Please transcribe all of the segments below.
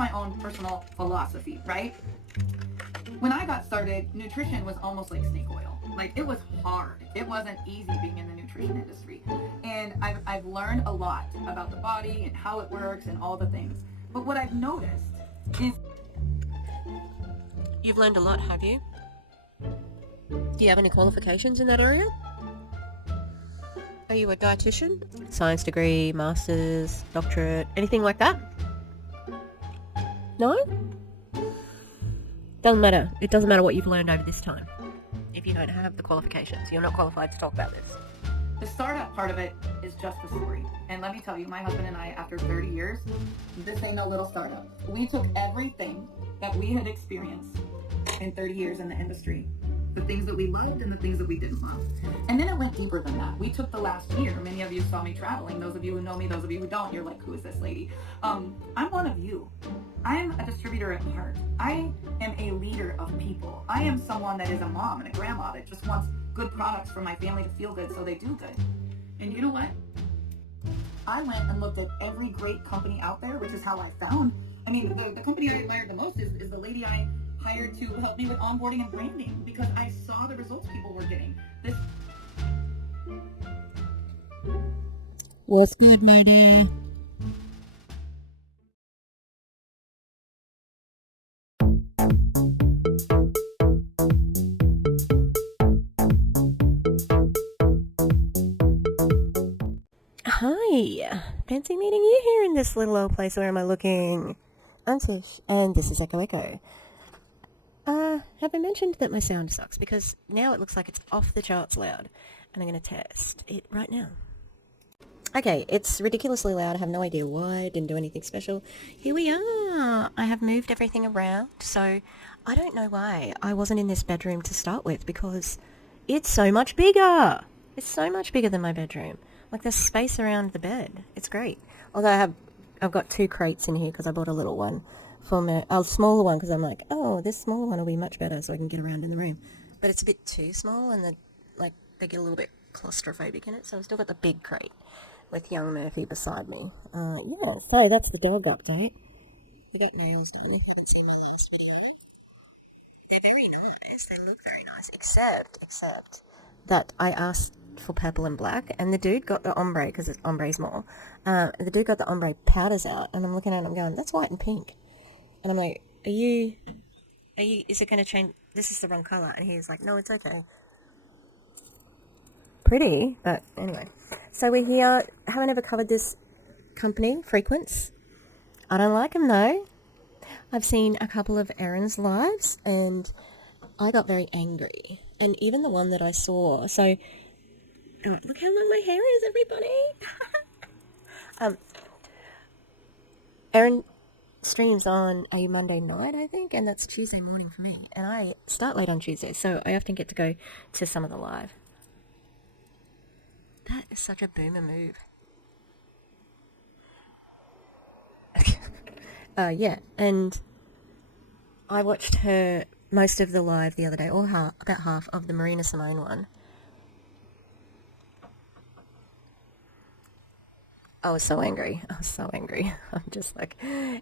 my own personal philosophy, right? When I got started, nutrition was almost like snake oil. Like, it was hard. It wasn't easy being in the nutrition industry. And I've learned a lot about the body and how it works and all the things. But what I've noticed is... You've learned a lot, have you? Do you have any qualifications in that area? Are you a dietitian? Science degree, master's, doctorate, anything like that? No? Doesn't matter. It doesn't matter what you've learned over this time. If you don't have the qualifications, you're not qualified to talk about this. The startup part of it is just a story. And let me tell you, my husband and I, after 30 years, this ain't no little startup. We took everything that we had experienced in 30 years in the industry, the things that we loved and the things that we didn't love. And then it went deeper than that. We took the last year. Many of you saw me traveling. Those of you who know me, those of you who don't, you're like, who is this lady? I'm one of you. I'm a distributor at heart. I am a leader of people. I am someone that is a mom and a grandma that just wants good products for my family to feel good so they do good. And you know what? I went and looked at every great company out there, which is how I found. I mean, the company I admired the most is the lady I hired to help me with onboarding and branding, because I saw the results people were getting. What's good, Modere? Hi, fancy meeting you here in this little old place. Where am I looking? I'm Tish, and this is Echo. Have I mentioned that my sound sucks? Because now it looks like it's off the charts loud, and I'm going to test it right now. Okay, it's ridiculously loud. I have no idea why. I didn't do anything special. Here we are. I have moved everything around, so I don't know why I wasn't in this bedroom to start with, because it's so much bigger. It's so much bigger than my bedroom. Like, there's space around the bed. It's great. Although I've got 2 crates in here because I bought a little one for a smaller one, because I'm like, oh, this smaller one will be much better so I can get around in the room. But it's a bit too small, and they get a little bit claustrophobic in it, so I've still got the big crate with young Murphy beside me. Yeah, so that's the dog update. We got nails done, if you haven't seen my last video. They're very nice, they look very nice, except that I asked for purple and black, and the dude got the ombre, because it's ombre's more. The dude got the ombre powders out, and I'm looking at him going, that's white and pink. And I'm like, is it going to change? This is the wrong colour. And he's like, no, it's okay. Pretty, but anyway. So we're here. I haven't ever covered this company, Frequence. I don't like them, though. I've seen a couple of Erin's lives, and I got very angry. And even the one that I saw, so, oh, look how long my hair is, everybody. Erin streams on a Monday night, I think, and that's Tuesday morning for me. And I start late on Tuesday, so I often get to go to some of the live. That is such a boomer move. Yeah, and I watched her most of the live the other day, or about half of the Marina Simone one. I was so angry. I'm just like,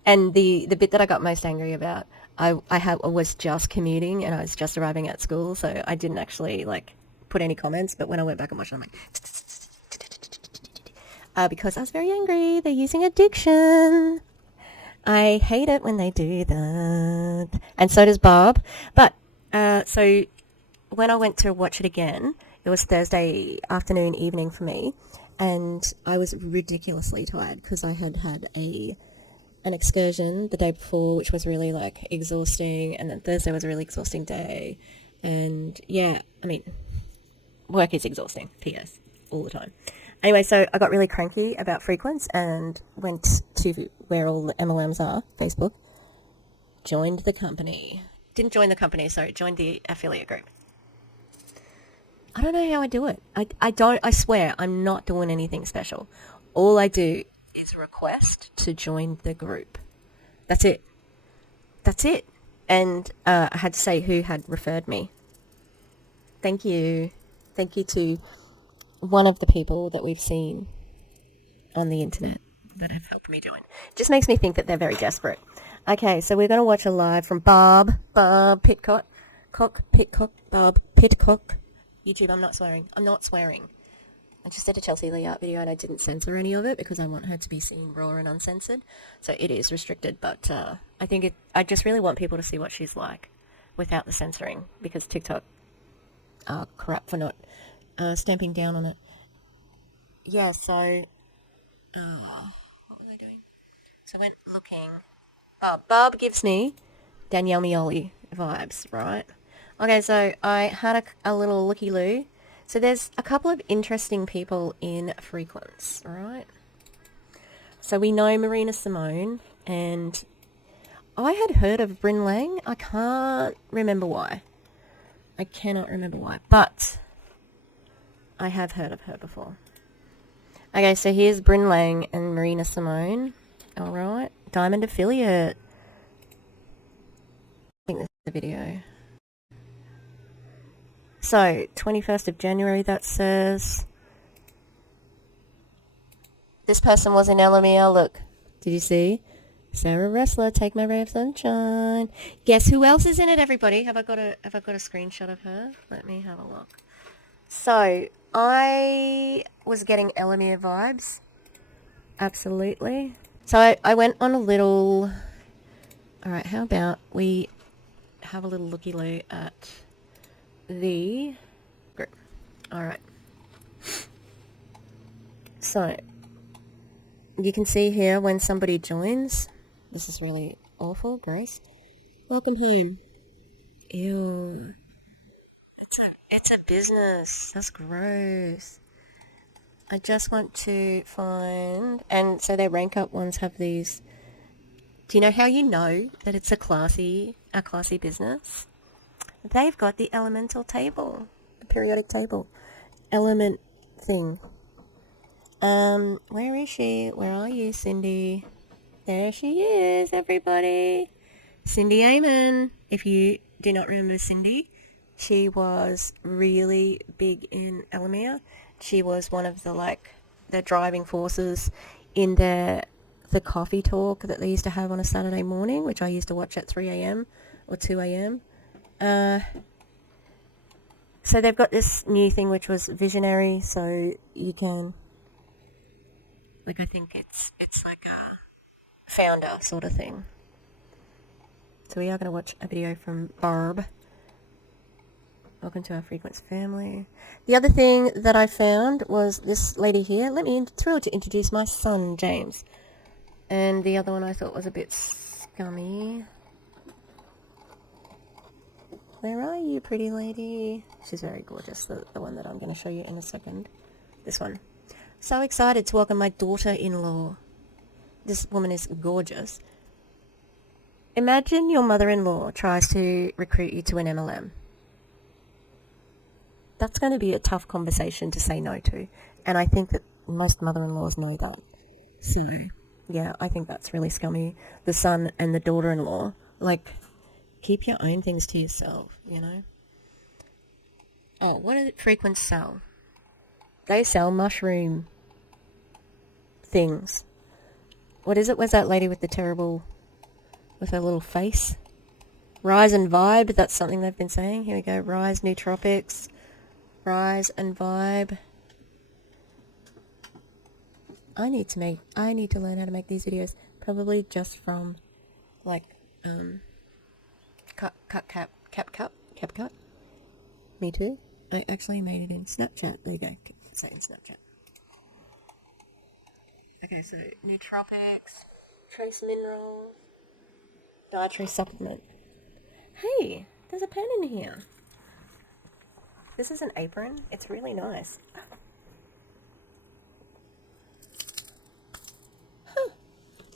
and the bit that I got most angry about, I was just commuting and I was just arriving at school, so I didn't actually put any comments. But when I went back and watched it, I'm like, because I was very angry. They're using addiction. I hate it when they do that, and so does Bob. But so when I went to watch it again, it was Thursday afternoon, evening for me. And I was ridiculously tired because I had an excursion the day before, which was really exhausting, and then Thursday was a really exhausting day. And yeah, I mean, work is exhausting, PS, all the time. Anyway, so I got really cranky about Frequence and went to where all the MLMs are, Facebook, joined the company. Didn't join the company, sorry, joined the affiliate group. I don't know how I do it. I swear, I'm not doing anything special. All I do is request to join the group. That's it. And I had to say who had referred me. Thank you. Thank you to one of the people that we've seen on the internet that have helped me join. It just makes me think that they're very desperate. Okay, so we're going to watch a live from Bob Pitcock, Bob Pitcock. YouTube, I'm not swearing. I just did a Chelsea Lee art video and I didn't censor any of it because I want her to be seen raw and uncensored. So it is restricted, but I just really want people to see what she's like without the censoring, because TikTok are crap for not stamping down on it. Yeah, so what was I doing? So I went looking. Barb gives me Danielle Mioli vibes, right? Okay, so I had a little looky-loo. So there's a couple of interesting people in Frequence, right? So we know Marina Simone, and I had heard of Bryn Lang. I can't remember why. I cannot remember why, but I have heard of her before. Okay, so here's Bryn Lang and Marina Simone. All right, Diamond Affiliate. I think this is the video. So, 21st of January, that says. This person was in LMEL, look. Did you see? Sarah Wrestler, Take My Ray of Sunshine. Guess who else is in it, everybody? Have I got a screenshot of her? Let me have a look. So, I was getting LMEL vibes. Absolutely. So, I went on a little... Alright, how about we have a little looky-loo at the group. Alright. So, you can see here when somebody joins. This is really awful, Grace. Welcome home. Ew. It's a business. That's gross. I just want to find... And so their rank up ones have these... Do you know how you know that it's a classy business? They've got the elemental table. The periodic table. Element thing. Where is she? Where are you, Cindy? There she is, everybody. Cindy Amon. If you do not remember Cindy, she was really big in Elamir. She was one of the driving forces in the coffee talk that they used to have on a Saturday morning, which I used to watch at 3 a.m. or 2 a.m. So they've got this new thing which was visionary, so you can... I think it's like a founder sort of thing. So we are going to watch a video from Barb. Welcome to our Frequency family. The other thing that I found was this lady here. Thrilled to introduce my son, James. And the other one I thought was a bit scummy. Where are you, pretty lady? She's very gorgeous, the one that I'm going to show you in a second. This one. So excited to welcome my daughter-in-law. This woman is gorgeous. Imagine your mother-in-law tries to recruit you to an MLM. That's going to be a tough conversation to say no to. And I think that most mother-in-laws know that. So, yeah, I think that's really scummy. The son and the daughter-in-law, keep your own things to yourself, you know? Oh, what did Frequency sell? They sell mushroom things. What is it? Where's that lady with her little face? Rise and Vibe, that's something they've been saying. Here we go. Rise, nootropics. Rise and Vibe. I need to learn how to make these videos. Probably just from, CapCut. Me too. I actually made it in Snapchat. There you go. Say in Snapchat. Okay, so nootropics, trace minerals, dietary supplement. Hey, there's a pen in here. This is an apron. It's really nice. Huh.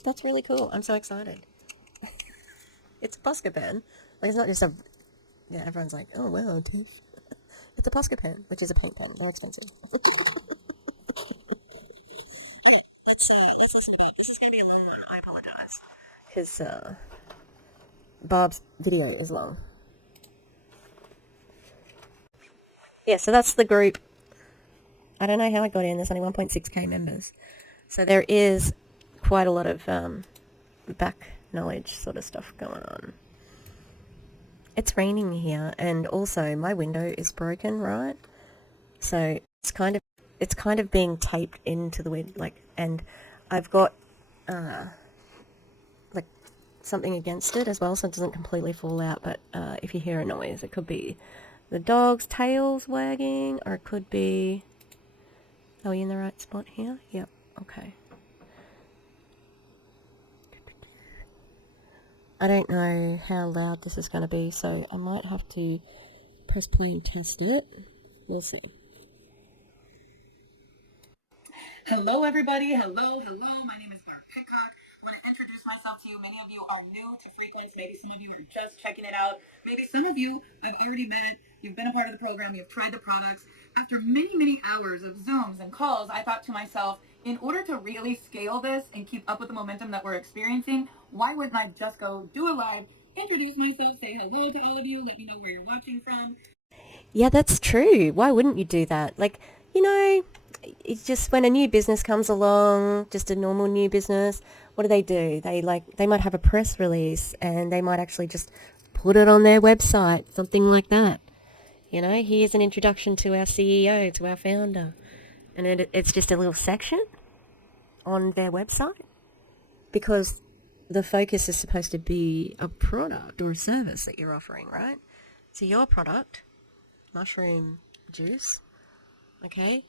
That's really cool. I'm so excited. It's a Posca pen. It's not just a... Yeah, everyone's like, oh, wow, Tiff. It's a Posca pen, which is a paint pen. They're expensive. Okay, let's listen to Bob. This is going to be a long one. I apologize. Because Bob's video is long. Yeah, so that's the group. I don't know how I got in. There's only 1.6k members. So there is quite a lot of knowledge sort of stuff going on. It's raining here, and also my window is broken, right? So it's kind of being taped into the wind, like, and I've got like something against it as well, so it doesn't completely fall out. But if you hear a noise, it could be the dog's tails wagging, or it could be. Are we in the right spot here? Yep. Okay. I don't know how loud this is going to be, so I might have to press play and test it. We'll see. Hello, everybody. Hello. My name is Mark Pitcock. I want to introduce myself to you. Many of you are new to Frequence. Maybe some of you are just checking it out. Maybe some of you I've already met. You've been a part of the program. You've tried the products. After many hours of Zooms and calls, I thought to myself, in order to really scale this and keep up with the momentum that we're experiencing, why wouldn't I just go do a live, introduce myself, say hello to all of you, let me know where you're watching from. Yeah, that's true. Why wouldn't you do that? Like, you know, it's just when a new business comes along, just a normal new business, what do? They might have a press release, and they might actually just put it on their website, something like that. You know, here's an introduction to our CEO, to our founder. And it's just a little section on their website, because the focus is supposed to be a product or a service that you're offering, right? So your product, mushroom juice, okay,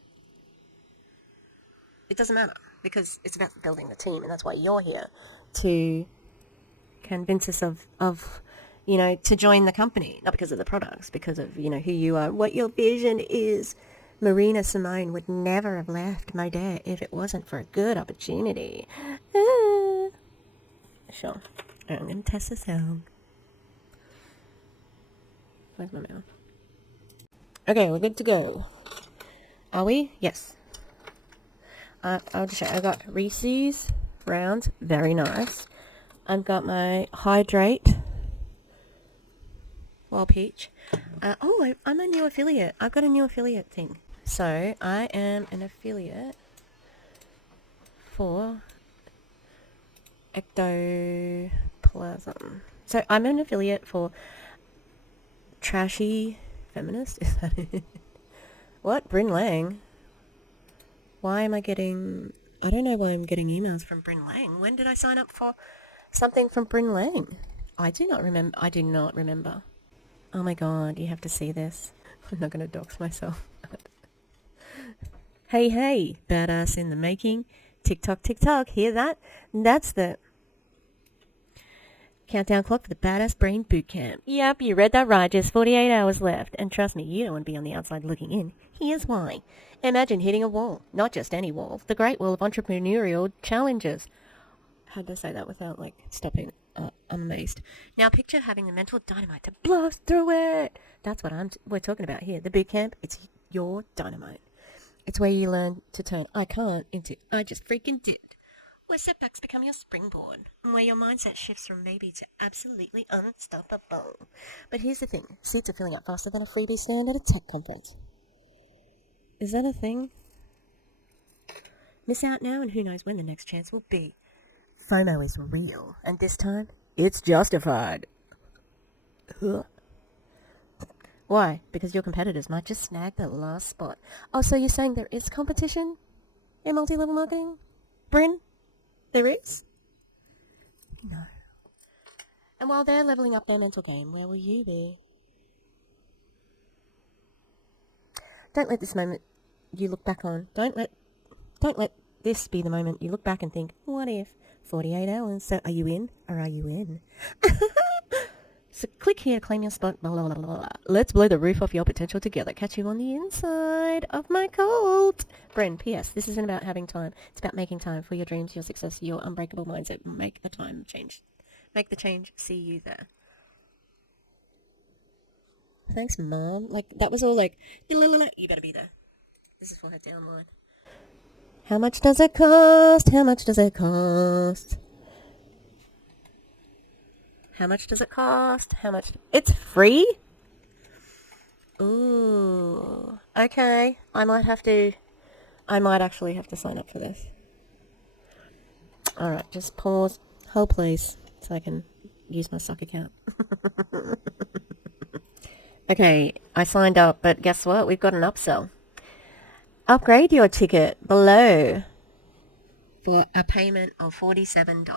it doesn't matter, because it's about building the team, and that's why you're here, to convince us of you know, to join the company, not because of the products, because of, you know, who you are, what your vision is. Marina Simone would never have left Modere if it wasn't for a good opportunity. Sure. I'm going to test the sound. Where's my mouth? Okay, we're good to go. Are we? Yes. I'll just show you. I got Reese's rounds, very nice. I've got my Hydrate Wild Peach. I'm a new affiliate. I've got a new affiliate thing. So I am an affiliate for Ectogasm. So I'm an affiliate for Trashy Feminist. Is that it? What? Bryn Lang? Why am I getting... I don't know why I'm getting emails from Bryn Lang. When did I sign up for something from Bryn Lang? I do not remember. Oh my god, you have to see this. I'm not going to dox myself. Hey, badass in the making. TikTok, hear that? That's the countdown clock for the Badass Brain Bootcamp. Yep, you read that right, just 48 hours left. And trust me, you don't want to be on the outside looking in. Here's why. Imagine hitting a wall. Not just any wall. The great wall of entrepreneurial challenges. How'd I say that without, like, stopping? I'm amazed. Now picture having the mental dynamite to blast through it. That's what we're talking about here. The boot camp, it's your dynamite. It's where you learn to turn I can't into I just freaking did. Where setbacks become your springboard. And where your mindset shifts from maybe to absolutely unstoppable. But here's the thing. Seats are filling up faster than a freebie stand at a tech conference. Is that a thing? Miss out now, and who knows when the next chance will be. FOMO is real, and this time, it's justified. Why? Because your competitors might just snag the last spot. Oh, so you're saying there is competition in multi-level marketing? Bryn? There is? No. And while they're leveling up their mental game, where will you be? Don't let this moment you look back on. Don't let this be the moment you look back and think, what if? 48 hours. So are you in or are you in? So click here to claim your spot. Blah, blah, blah, blah. Let's blow the roof off your potential together. Catch you on the inside of my cult. Bren, P.S. This isn't about having time. It's about making time for your dreams, your success, your unbreakable mindset. Make the time change. Make the change. See you there. Thanks, Mom. Like, that was all like, you better be there. This is for her downline. How much does it cost? How much does it cost? How much does it cost? How much? It's free? Ooh. Okay. I might actually have to sign up for this. Alright, just pause. Hold please. so I can use my sock account. Okay, I signed up, but guess what? We've got an upsell. Upgrade your ticket below for a payment of $47.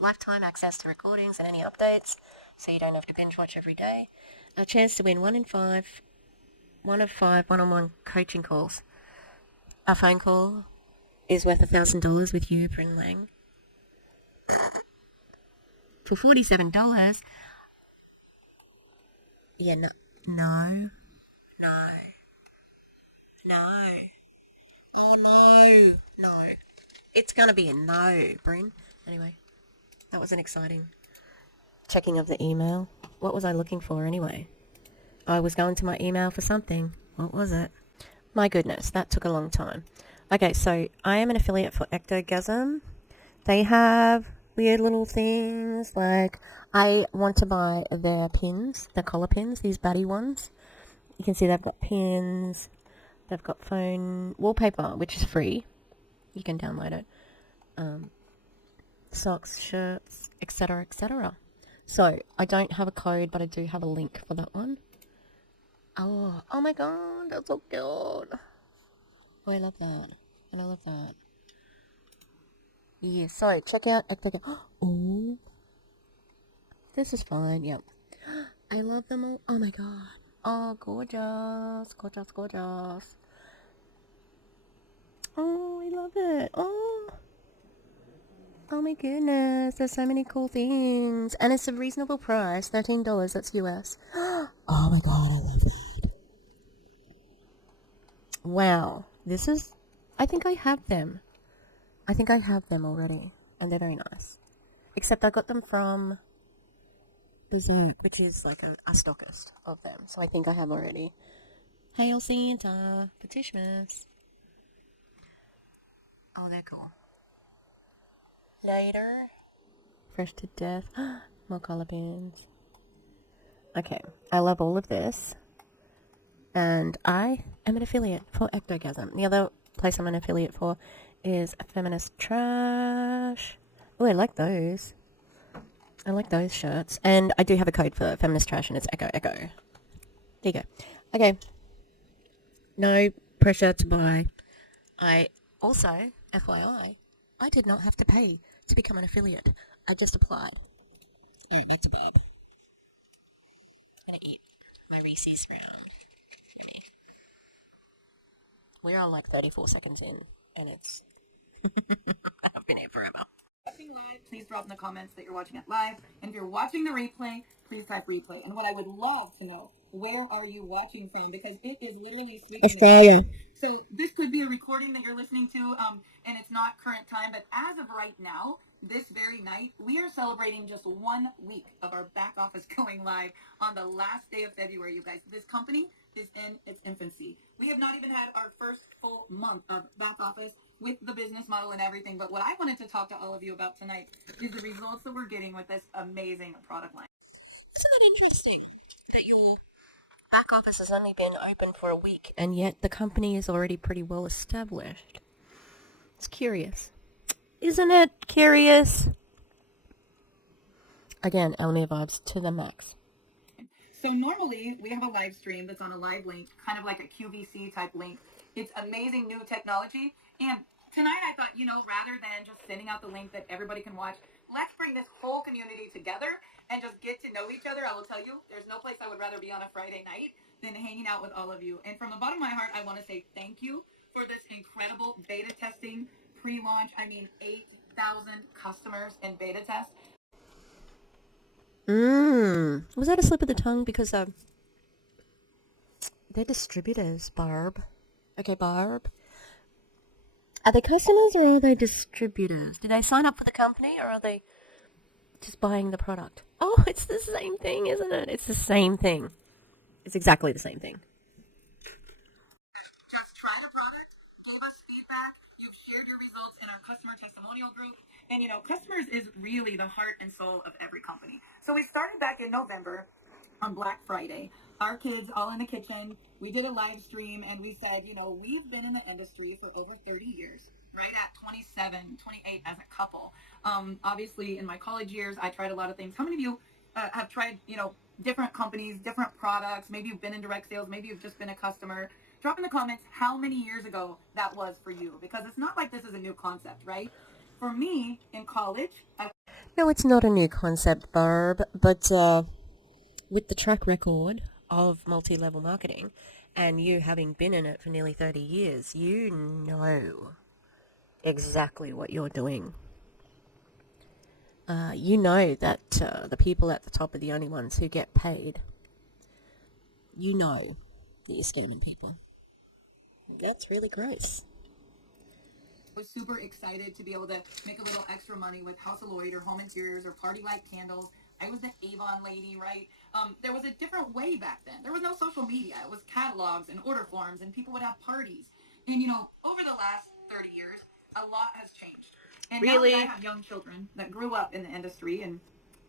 Lifetime access to recordings and any updates, so you don't have to binge watch every day. A chance to win one of five one-on-one coaching calls. A phone call is worth $1,000 with you, Bryn Lang. For $47. Yeah, no. No. Oh, no. It's gonna be a no, Bryn. Anyway, that was an exciting checking of the email. What was I looking for anyway? I was going to my email for something. What was it? My goodness, that took a long time. Okay, so I am an affiliate for Ectogasm. They have weird little things, like I want to buy their pins, the collar pins, these baddie ones. You can see they've got pins, they've got phone wallpaper, which is free. You can download it. Socks, shirts, etc., etc. So, I don't have a code, but I do have a link for that one. Oh my god, that's so cute. Oh, I love that. And I love that. Yeah, so check out Ectogasm. Oh, this is fine, yep. I love them all. Oh my god. Oh, gorgeous. Oh, I love it. Oh my goodness, there's so many cool things. And it's a reasonable price, $13, that's US. Oh my god, I love that. Wow, I think I have them. Already. And they're very nice. Except I got them from Berserk, which is like a stockist of them. So I think I have already. Hail Santa, Petishmas. Oh, they're cool. Later. Fresh to death. More collar pins. Okay, I love all of this. And I am an affiliate for Ectogasm. The other place I'm an affiliate for is Feminist Trash. Oh, I like those. I like those shirts. And I do have a code for Feminist Trash, and it's Echo. There you go. Okay. No pressure to buy. I also, FYI, I did not have to pay to become an affiliate. I just applied. Alright, that's a bub. I'm gonna eat my Reese's round. We're on like 34 seconds in, and it's... I've been here forever. Watching live, please drop in the comments that you're watching it live. And if you're watching the replay, please type replay. And what I would love to know, where are you watching from? Because it is literally switching. Australia. So this could be a recording that you're listening to, and it's not current time. But as of right now, this very night, we are celebrating just 1 week of our back office going live on the last day of February, you guys. This company is in its infancy. We have not even had our first full month of back office with the business model and everything. But what I wanted to talk to all of you about tonight is the results that we're getting with this amazing product line. Isn't that interesting that your back office has only been open for a week, and yet the company is already pretty well established? It's curious. Isn't it curious? Again, Elamir vibes to the max. So normally we have a live stream that's on a live link, kind of like a QVC type link. It's amazing new technology. And tonight I thought, rather than just sending out the link that everybody can watch, let's bring this whole community together and just get to know each other. I will tell you, there's no place I would rather be on a Friday night than hanging out with all of you. And from the bottom of my heart, I want to say thank you for this incredible beta testing, pre-launch. 8,000 customers in beta test. Was that a slip of the tongue? Because they're distributors, Barb. Okay, Barb. Are they customers or are they distributors? Did they sign up for the company or are they just buying the product? Oh, it's the same thing, isn't it? It's the same thing. It's exactly the same thing. Just try the product, gave us feedback, you've shared your results in our customer testimonial group. And customers is really the heart and soul of every company. So we started back in November on Black Friday. Our kids all in the kitchen. We did a live stream and we said, we've been in the industry for over 30 years. right at 27, 28 as a couple. Obviously, in my college years, I tried a lot of things. How many of you have tried, different companies, different products? Maybe you've been in direct sales. Maybe you've just been a customer. Drop in the comments how many years ago that was for you, because it's not like this is a new concept, right? For me, in college, No, it's not a new concept, Barb, but with the track record of multi-level marketing and you having been in it for nearly 30 years, you know exactly what you're doing. You know that the people at the top are the only ones who get paid. You know that you're scamming people. That's really gross. was super excited to be able to make a little extra money with House of Lloyd or home interiors or party light candles. I was the Avon lady, right? There was a different way back then. There was no social media. It was catalogs and order forms, and people would have parties. And over the last 30 years, a lot has changed. And Really? Now that I have young children that grew up in the industry, and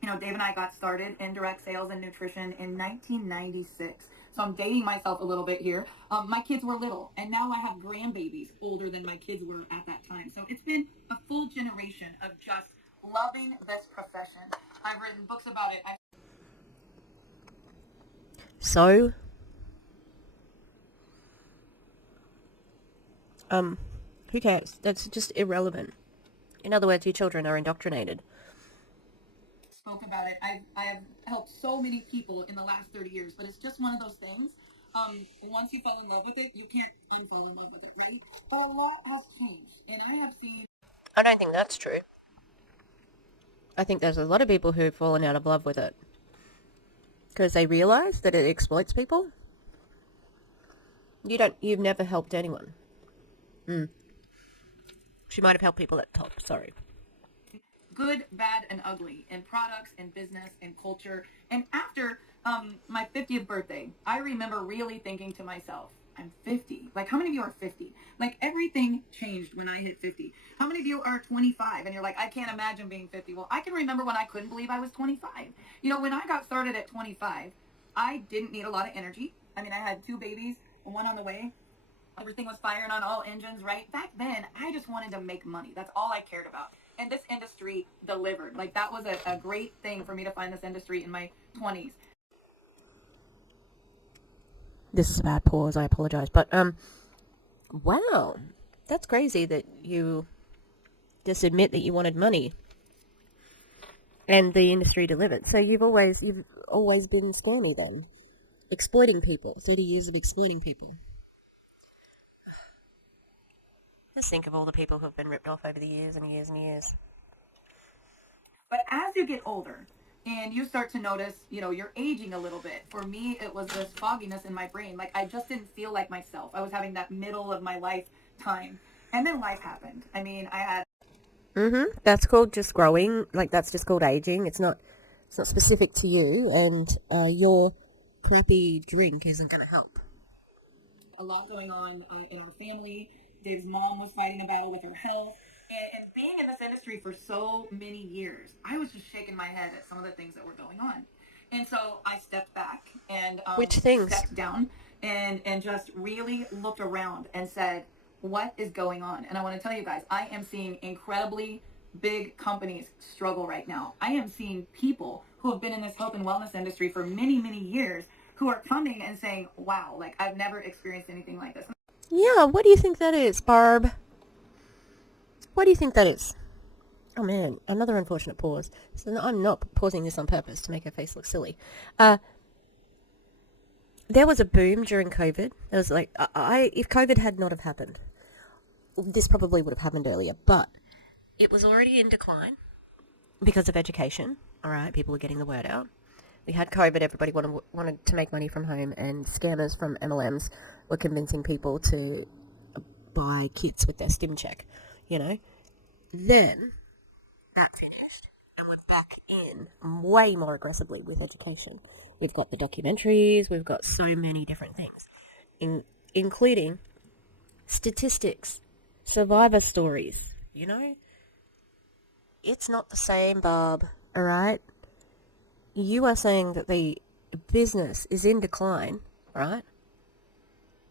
Dave and I got started in direct sales and nutrition in 1996. So I'm dating myself a little bit here. My kids were little, and now I have grandbabies older than my kids were at that time. So it's been a full generation of just loving this profession. I've written books about it. So, who cares? That's just irrelevant. In other words, your children are indoctrinated. Spoke about it. I have helped so many people in the last 30 years, but it's just one of those things. Once you fall in love with it, you can't unfall in love with it, right? But a lot has changed, and I have seen. I don't think that's true. I think there's a lot of people who've fallen out of love with it because they realize that it exploits people. You've never helped anyone. She might have helped people at the top, sorry. Good, bad, and ugly in products, in business, in culture. And after my 50th birthday, I remember really thinking to myself, I'm 50. Like, how many of you are 50? Like, everything changed when I hit 50. How many of you are 25 and you're like, I can't imagine being 50? Well, I can remember when I couldn't believe I was 25. When I got started at 25, I didn't need a lot of energy. I mean, I had 2 babies, one on the way. Everything was firing on all engines, right? Back then, I just wanted to make money. That's all I cared about. And this industry delivered. Like, that was a great thing for me to find this industry in my 20s. This is a bad pause, I apologize. But, wow. That's crazy that you just admit that you wanted money. And the industry delivered. So you've always been scammy then. Exploiting people. 30 years of exploiting people. Just think of all the people who have been ripped off over the years and years and years. But as you get older and you start to notice, you're aging a little bit. For me, it was this fogginess in my brain. Like, I just didn't feel like myself. I was having that middle of my life time. And then life happened. I mean, I had... That's called just growing. Like, that's just called aging. It's not specific to you. And your crappy drink isn't going to help. A lot going on in our family. Dave's mom was fighting a battle with her health. And being in this industry for so many years, I was just shaking my head at some of the things that were going on. And so I stepped back and Which things? Stepped down and just really looked around and said, what is going on? And I want to tell you guys, I am seeing incredibly big companies struggle right now. I am seeing people who have been in this health and wellness industry for many, many years who are coming and saying, wow, like, I've never experienced anything like this. Yeah, what do you think that is, Barb? What do you think that is? Oh man, another unfortunate pause. So I'm not pausing this on purpose to make her face look silly. There was a boom during COVID. There was like, if COVID had not have happened, this probably would have happened earlier, but it was already in decline because of education. All right, people were getting the word out. We had COVID, everybody wanted to make money from home, and scammers from MLMs were convincing people to buy kits with their stim check, Then that finished, and we're back in way more aggressively with education. We've got the documentaries, we've got so many different things, including statistics, survivor stories, It's not the same, Barb, all right? You are saying that the business is in decline, right?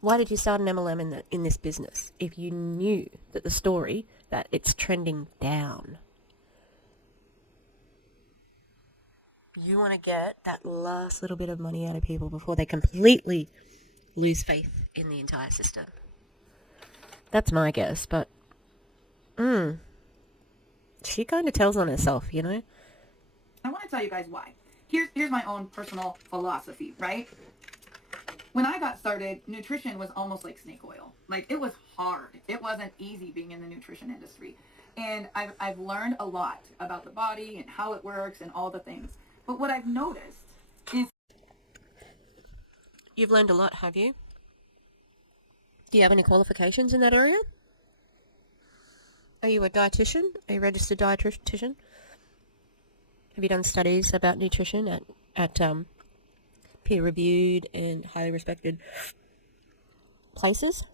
Why did you start an MLM in this business if you knew that the story that it's trending down? You want to get that last little bit of money out of people before they completely lose faith in the entire system. That's my guess, but she kind of tells on herself, you know? I want to tell you guys why. Here's my own personal philosophy, right? When I got started, nutrition was almost like snake oil. Like, it was hard. It wasn't easy being in the nutrition industry. And I've learned a lot about the body and how it works and all the things. But what I've noticed is... You've learned a lot, have you? Do you have any qualifications in that area? Are you a dietitian? Are you a registered dietitian? Have you done studies about nutrition at peer-reviewed and highly respected places?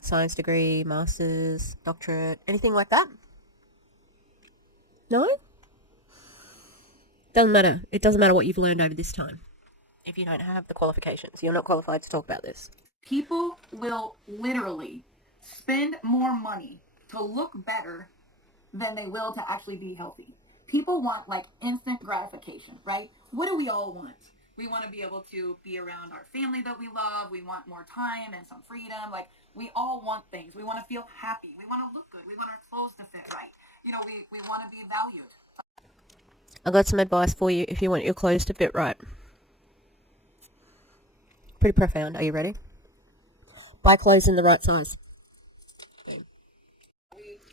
Science degree, master's, doctorate, anything like that? No? Doesn't matter. It doesn't matter what you've learned over this time. If you don't have the qualifications, you're not qualified to talk about this. People will literally spend more money to look better than they will to actually be healthy. People want like instant gratification, right? What do we all want? We want to be able to be around our family that we love. We want more time and some freedom. Like, we all want things. We want to feel happy. We want to look good. We want our clothes to fit right. You know, we want to be valued. I've got some advice for you if you want your clothes to fit right. Pretty profound. Are you ready? Buy clothes in the right size.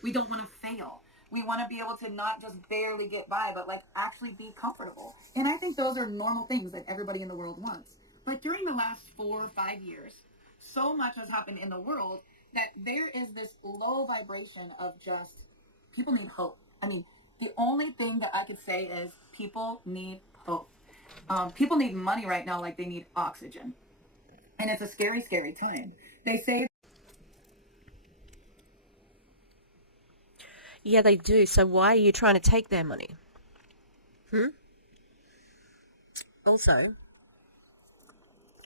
We don't want to fail. We want to be able to not just barely get by, but like actually be comfortable. And I think those are normal things that everybody in the world wants. But during the last 4 or 5 years, so much has happened in the world that there is this low vibration of just people need hope. I mean, the only thing that I could say is people need hope. People need money right now like they need oxygen. And it's a scary, scary time. They say... Yeah, they do. So why are you trying to take their money? Also,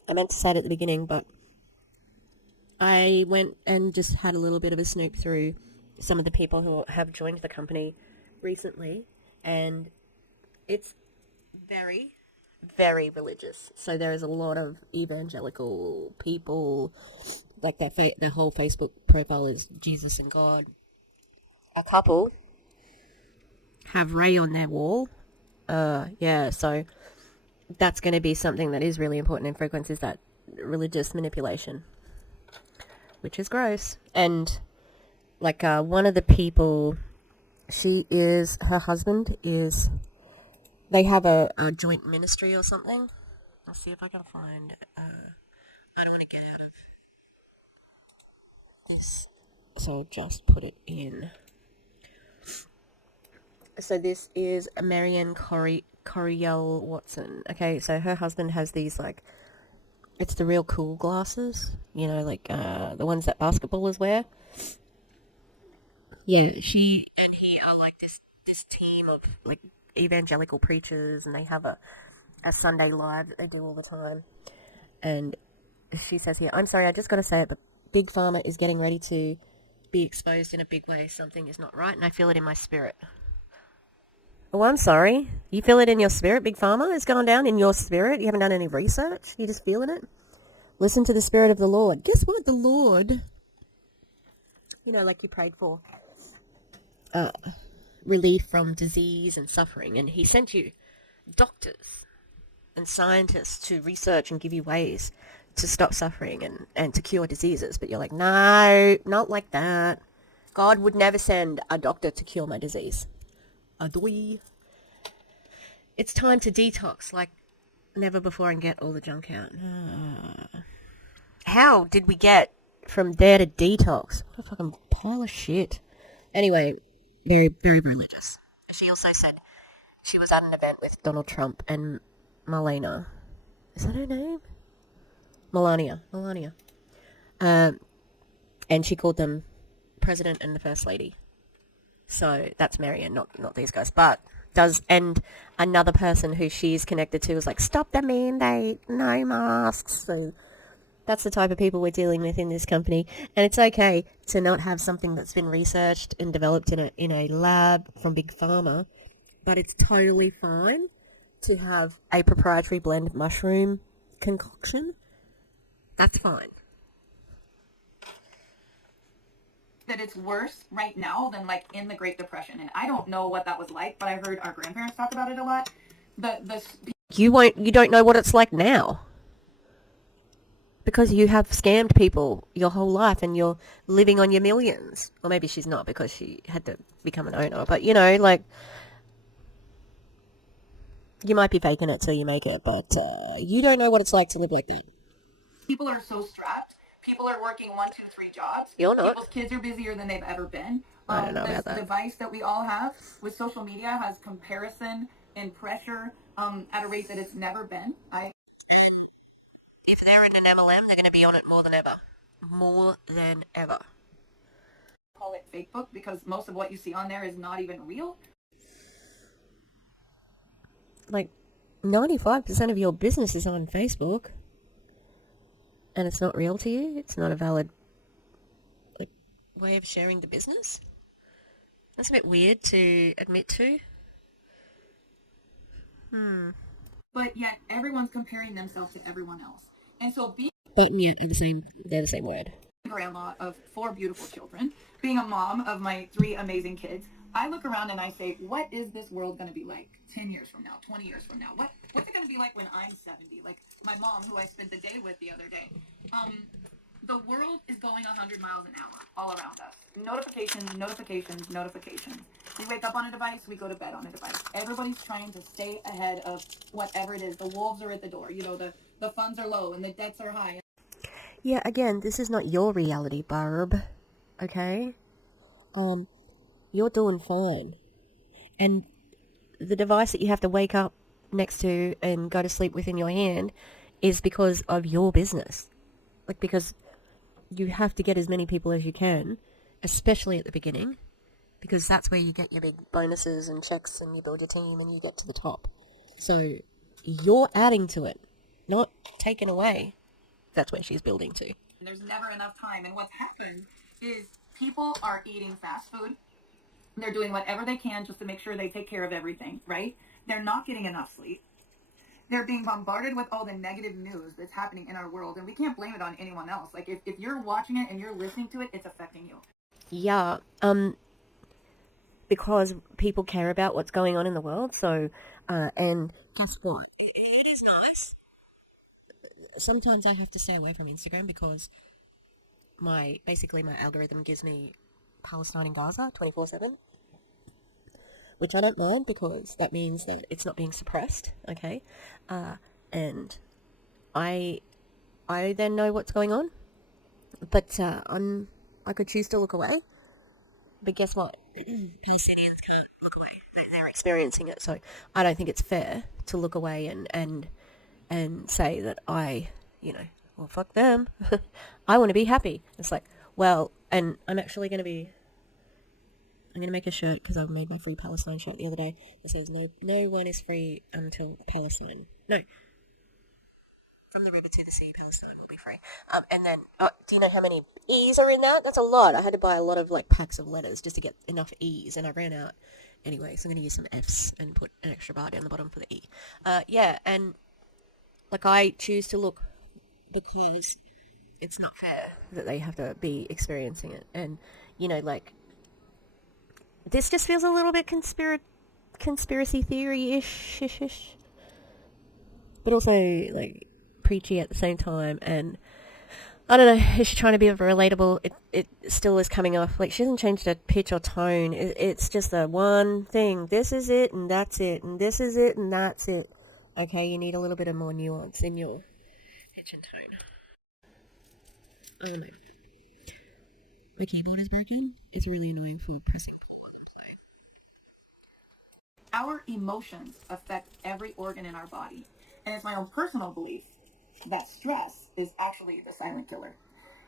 I meant to say it at the beginning, but I went and just had a little bit of a snoop through some of the people who have joined the company recently, and it's very, very religious. So there is a lot of evangelical people, like their whole Facebook profile is Jesus and God. A couple have Ray on their wall. So that's going to be something that is really important in Frequence, is that religious manipulation, which is gross. And like one of the people, her husband is, they have a joint ministry or something. Let's see if I can find, I don't want to get out of this, so I'll just put it in. So this is Marianne Coriel Watson. Okay, so her husband has these, like, it's the real cool glasses, you know, like the ones that basketballers wear. Yeah, she and he are like this team of like evangelical preachers, and they have a Sunday live that they do all the time. And she says here, I'm sorry, I just got to say it, but Big Pharma is getting ready to be exposed in a big way. Something is not right, and I feel it in my spirit. Oh, I'm sorry. You feel it in your spirit? Big Pharma is going down in your spirit? You haven't done any research? You're just feeling it? Listen to the Spirit of the Lord. Guess what? The Lord, you know, like you prayed for relief from disease and suffering, and he sent you doctors and scientists to research and give you ways to stop suffering and to cure diseases. But you're like, no, not like that. God would never send a doctor to cure my disease. Adoy. It's time to detox like never before and get all the junk out. How did we get from there to detox? What a fucking pile of shit. Anyway, very, very religious. She also said she was at an event with Donald Trump and Melania. Is that her name? Melania. And she called them President and the First Lady. So that's Marianne, not these guys. But and another person who she's connected to is like, stop the mandate, no masks. So that's the type of people we're dealing with in this company. And it's okay to not have something that's been researched and developed in a lab from Big Pharma, but it's totally fine to have a proprietary blend mushroom concoction. That's fine. That it's worse right now than like in the Great Depression, and I don't know what that was like, but I heard our grandparents talk about it a lot. You don't know what it's like now because you have scammed people your whole life and you're living on your millions. Or maybe she's not because she had to become an owner, but you know, like, you might be faking it till you make it, but you don't know what it's like to live like that. People are so strapped. People are working 1, 2, 3 jobs. You're not. People's kids are busier than they've ever been. I don't know about that. This device that we all have with social media has comparison and pressure at a rate that it's never been. If they're in an MLM, they're going to be on it more than ever. More than ever. Call it fake book because most of what you see on there is not even real. Like, 95% of your business is on Facebook. And it's not real to you. It's not a valid way of sharing the business. That's a bit weird to admit to. But yet everyone's comparing themselves to everyone else. And so being But yet they're the same word. a grandma of 4 beautiful children, being a mom of my 3 amazing kids, I look around and I say, what is this world going to be like 10 years from now, 20 years from now? What's it going to be like when I'm 70? Like my mom, who I spent the day with the other day. The world is going 100 miles an hour all around us. Notifications, notifications, notifications. We wake up on a device, we go to bed on a device. Everybody's trying to stay ahead of whatever it is. The wolves are at the door. You know, the funds are low and the debts are high. Yeah, again, this is not your reality, Barb. Okay? You're doing fine. And the device that you have to wake up next to and go to sleep with in your hand is because of your business. Like, because you have to get as many people as you can, especially at the beginning, because that's where you get your big bonuses and checks and you build your team and you get to the top. So you're adding to it, not taking away. That's where she's building to. And there's never enough time. And what's happened is people are eating fast food. They're doing whatever they can just to make sure they take care of everything, right? They're not getting enough sleep. They're being bombarded with all the negative news that's happening in our world, and we can't blame it on anyone else. Like, if you're watching it and you're listening to it, it's affecting you. Yeah, because people care about what's going on in the world, so, and guess what? It is nice. Sometimes I have to stay away from Instagram because my algorithm gives me Palestine and Gaza 24/7. Which I don't mind because that means that it's not being suppressed, okay? And I then know what's going on, but I could choose to look away. But guess what? Palestinians can't look away. They're experiencing it, so I don't think it's fair to look away and say that well, fuck them. I want to be happy. It's like, well, and I'm actually going to make a shirt because I made my Free Palestine shirt the other day that says no one is free until Palestine. No. From the river to the sea, Palestine will be free. And then, do you know how many E's are in that? That's a lot. I had to buy a lot of packs of letters just to get enough E's, and I ran out. Anyway, so I'm going to use some F's and put an extra bar down the bottom for the E. Yeah, and I choose to look because it's not fair that they have to be experiencing it. And, this just feels a little bit conspiracy theory-ish. But also, preachy at the same time. And, I don't know, is she trying to be relatable? It still is coming off. She hasn't changed her pitch or tone. It's just the one thing. This is it, and that's it. And this is it, and that's it. Okay, you need a little bit of more nuance in your pitch and tone. Oh, no. My keyboard is broken. It's really annoying for pressing. Our emotions affect every organ in our body. And it's my own personal belief that stress is actually the silent killer.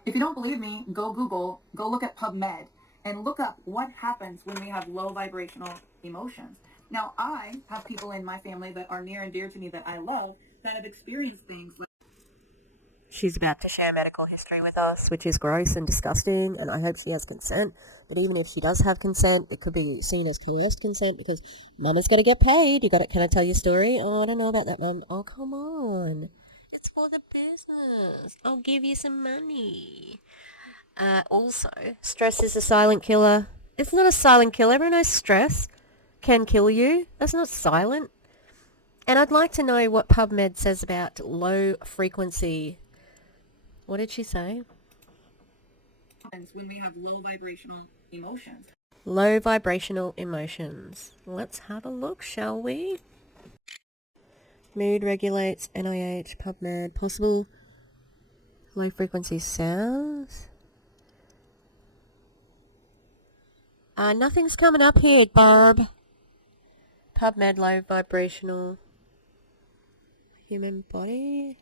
If you don't believe me, go Google, go look at PubMed, and look up what happens when we have low vibrational emotions. Now, I have people in my family that are near and dear to me that I love that have experienced things like. She's about to share medical history with us, which is gross and disgusting, and I hope she has consent. But even if she does have consent, it could be seen as coerced consent because Mama's got to get paid. You got it? Can I tell you a story? Oh, I don't know about that, Mum. Oh, come on. It's for the business. I'll give you some money. Also, stress is a silent killer. It's not a silent killer. Everyone knows stress can kill you. That's not silent. And I'd like to know what PubMed says about low frequency. What did she say? When we have low vibrational emotions. Low vibrational emotions. Let's have a look, shall we? Mood regulates, NIH, PubMed, possible low frequency sounds. Nothing's coming up here, Barb. PubMed, low vibrational human body.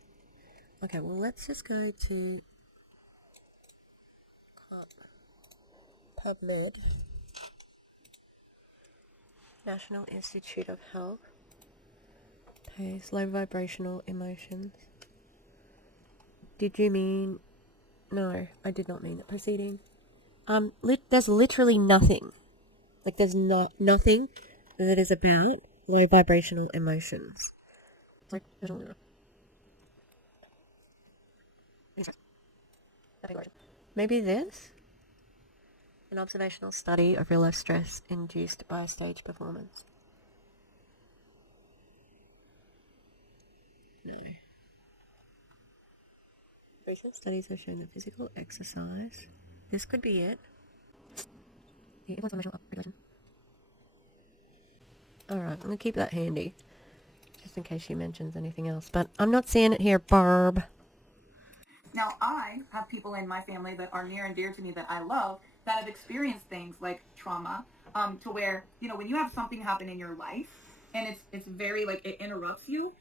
Okay, well, let's just go to PubMed. National Institute of Health. Pays low vibrational emotions. Did you mean... No, I did not mean it. Proceeding. There's literally nothing. Like, there's nothing that is about low vibrational emotions. Like, maybe this? An observational study of real-life stress induced by a stage performance. No. Recent studies have shown that physical exercise... This could be it. Yeah, it was emotional upregulation. Alright, I'm going to keep that handy. Just in case she mentions anything else. But I'm not seeing it here, Barb. Now, I have people in my family that are near and dear to me that I love that have experienced things like trauma, to where, you know, when you have something happen in your life and it's very, like, it interrupts you,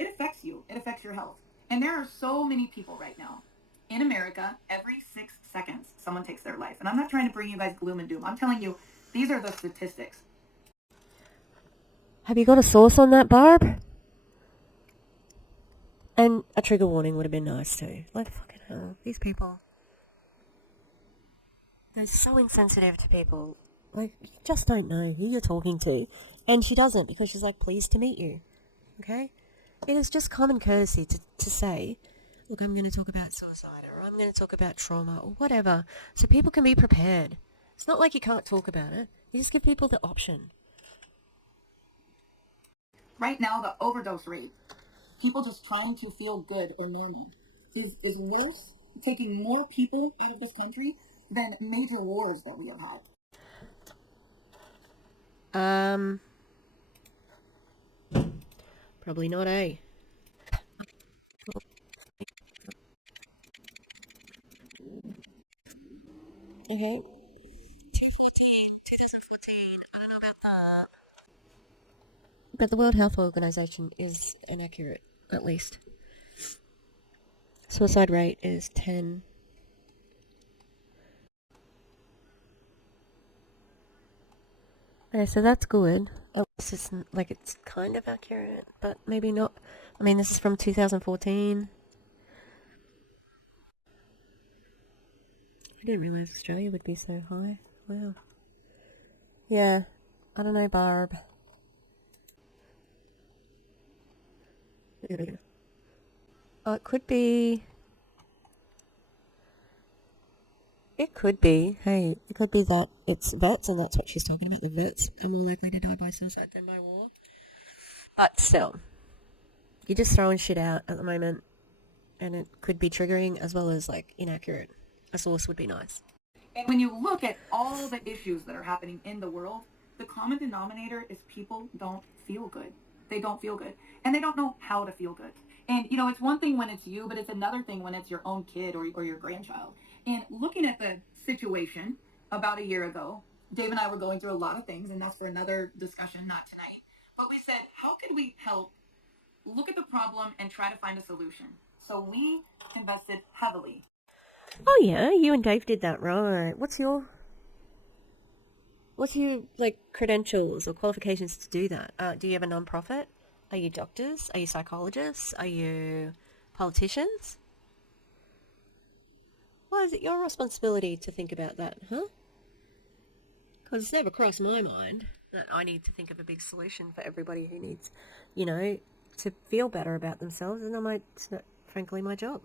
it affects you. It affects your health. And there are so many people right now in America, every 6 seconds, someone takes their life. And I'm not trying to bring you guys gloom and doom. I'm telling you, these are the statistics. Have you got a source on that, Barb? And a trigger warning would have been nice too. Like, fucking hell, these people. They're so insensitive to people. Like, you just don't know who you're talking to. And she doesn't, because she's like, pleased to meet you. Okay? It is just common courtesy to say, look, I'm going to talk about suicide, or I'm going to talk about trauma, or whatever, so people can be prepared. It's not like you can't talk about it. You just give people the option. Right now, the overdose rate, people just trying to feel good or normal, is worse, taking more people out of this country than major wars that we have had. Probably not, eh? Okay. 2014. I don't know about that. But the World Health Organization is inaccurate, at least. Suicide rate is 10. Okay, so that's good. At least it's, like, it's kind of accurate, but maybe not. I mean, this is from 2014. I didn't realize Australia would be so high. Wow. Yeah, I don't know, Barb. Oh, it could be... It could be, hey, it could be that it's vets, and that's what she's talking about. The vets are more likely to die by suicide than by war. But still, you're just throwing shit out at the moment, and it could be triggering as well as, like, inaccurate. A source would be nice. And when you look at all the issues that are happening in the world, the common denominator is people don't feel good. They don't feel good. And they don't know how to feel good. And, you know, it's one thing when it's you, but it's another thing when it's your own kid or your grandchild. And looking at the situation about a year ago, Dave and I were going through a lot of things, and that's for another discussion, not tonight. But we said, how can we help look at the problem and try to find a solution? So we invested heavily. Oh yeah, you and Dave did that, right. What's your... What's your, like, credentials or qualifications to do that? Do you have a non-profit? Are you doctors? Are you psychologists? Are you politicians? Why is it your responsibility to think about that, huh? Because it's never crossed my mind that I need to think of a big solution for everybody who needs, to feel better about themselves, and it's not, frankly, my job.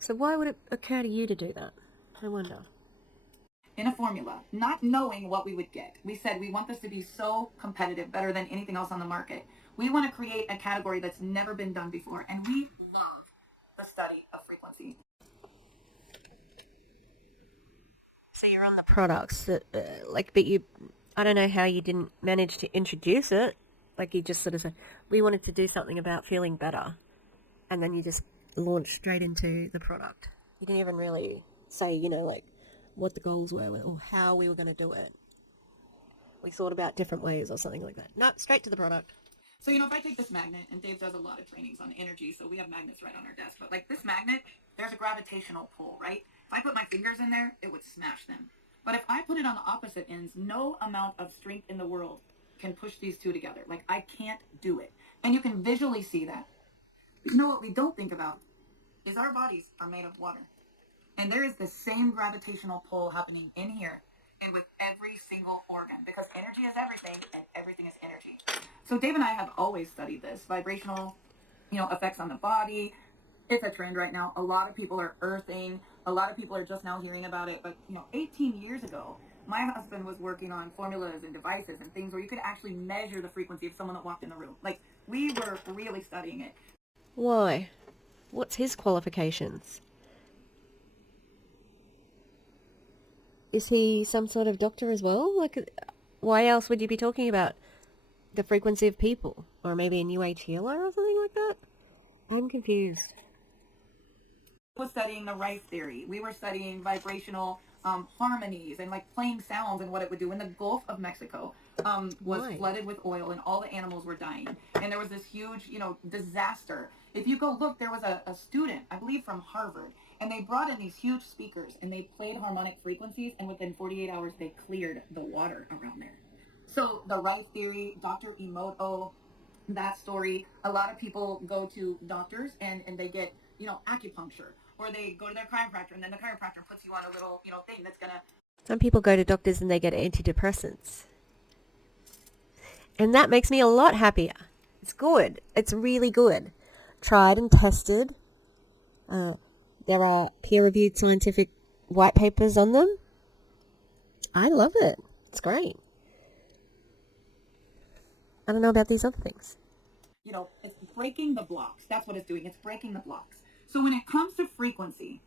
So why would it occur to you to do that? I wonder. In a formula, not knowing what we would get. We said we want this to be so competitive, better than anything else on the market. We want to create a category that's never been done before, and we love the study of frequency. So you're on the products that, I don't know how you didn't manage to introduce it. Like you just sort of said, we wanted to do something about feeling better, and then you just launched straight into the product. You didn't even really say, what the goals were or how we were going to do it. We thought about different ways or something like that. No, straight to the product. So, if I take this magnet, and Dave does a lot of trainings on energy, so we have magnets right on our desk, but like this magnet, there's a gravitational pull, right? If I put my fingers in there, it would smash them. But if I put it on the opposite ends, no amount of strength in the world can push these two together. Like, I can't do it. And you can visually see that. What we don't think about is our bodies are made of water. And there is the same gravitational pull happening in here and with every single organ, because energy is everything and everything is energy. So Dave and I have always studied this vibrational, effects on the body. It's a trend right now. A lot of people are earthing. A lot of people are just now hearing about it. But 18 years ago, my husband was working on formulas and devices and things where you could actually measure the frequency of someone that walked in the room. Like, we were really studying it. Why? What's his qualifications? Is he some sort of doctor as well? Like, why else would you be talking about the frequency of people? Or maybe a new age healer or something like that? I'm confused. We were studying the rife theory. We were studying vibrational harmonies and like playing sounds and what it would do. And the Gulf of Mexico was flooded with oil and all the animals were dying. And there was this huge, disaster. If you go look, there was a student, I believe from Harvard, and they brought in these huge speakers and they played harmonic frequencies, and within 48 hours they cleared the water around there. So the rife theory, Dr. Emoto, that story, a lot of people go to doctors and they get, acupuncture, or they go to their chiropractor and then the chiropractor puts you on a little, thing that's gonna... Some people go to doctors and they get antidepressants. And that makes me a lot happier. It's good. It's really good. Tried and tested. There are peer-reviewed scientific white papers on them. I love it. It's great. I don't know about these other things. It's breaking the blocks. That's what it's doing. It's breaking the blocks. So when it comes to frequency,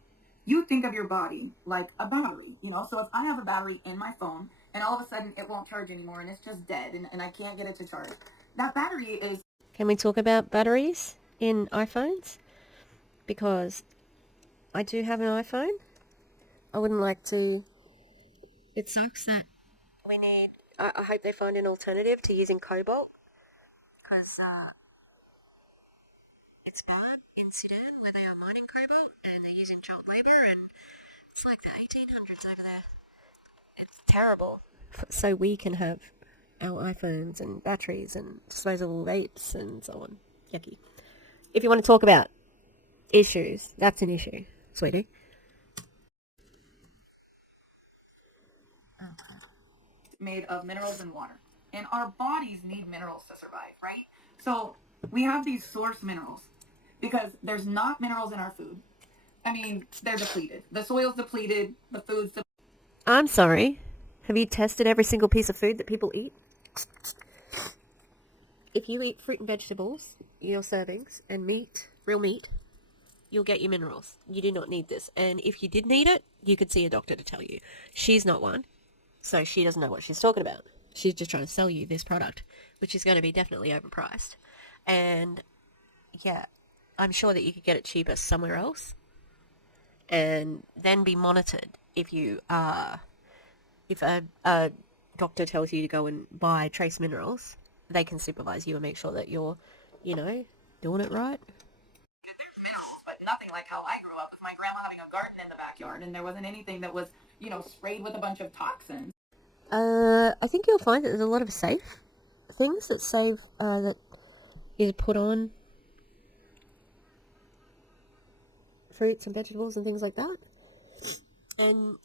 you think of your body like a battery, So if I have a battery in my phone and all of a sudden it won't charge anymore and it's just dead and I can't get it to charge, that battery is... Can we talk about batteries in iPhones? Because I do have an iPhone. I wouldn't like to... It sucks that we need... I hope they find an alternative to using cobalt. Because it's bad in Sudan where they are mining cobalt and they're using child labour, and it's like the 1800s over there. It's terrible. So we can have our iPhones and batteries and disposable vapes and so on. Yucky. If you want to talk about issues, that's an issue, sweetie. Made of minerals and water. And our bodies need minerals to survive, right? So we have these source minerals because there's not minerals in our food. I mean, they're depleted. The soil's depleted, the food's depleted. I'm sorry. Have you tested every single piece of food that people eat? If you eat fruit and vegetables, your servings, and meat, real meat, you'll get your minerals. You do not need this. And if you did need it, you could see a doctor to tell you. She's not one, so she doesn't know what she's talking about. She's just trying to sell you this product, which is going to be definitely overpriced. And, yeah, I'm sure that you could get it cheaper somewhere else and then be monitored if you are... If a doctor tells you to go and buy trace minerals, they can supervise you and make sure that you're, doing it right. There's minerals, but nothing like how I grew up with my grandma having a garden in the backyard, and there wasn't anything that was, sprayed with a bunch of toxins. I think you'll find that there's a lot of safe things that that is put on fruits and vegetables and things like that. And,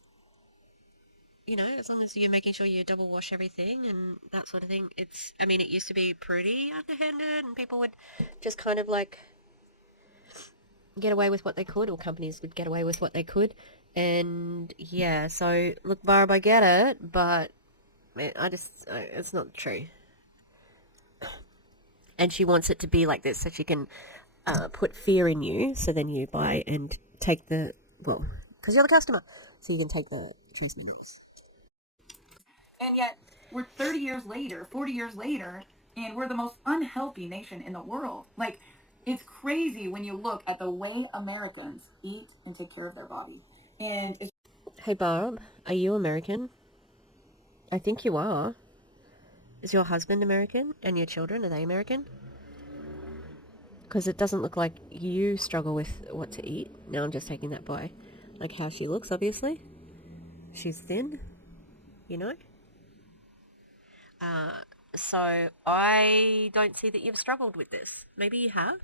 as long as you're making sure you double wash everything and that sort of thing, it used to be pretty underhanded and people would just kind of like get away with what they could, or companies would get away with what they could. And yeah, so look, Barb, I get it, but it's not true. And she wants it to be like this so she can put fear in you, so then you buy and take because you're the customer, so you can take the trace minerals. And yet, we're 30 years later, 40 years later, and we're the most unhealthy nation in the world. Like, it's crazy when you look at the way Americans eat and take care of their body. And Hey, Barb, are you American? I think you are. Is your husband American? And your children, are they American? Because it doesn't look like you struggle with what to eat. Now I'm just taking that by, like, how she looks, obviously. She's thin, So I don't see that you've struggled with this. Maybe you have.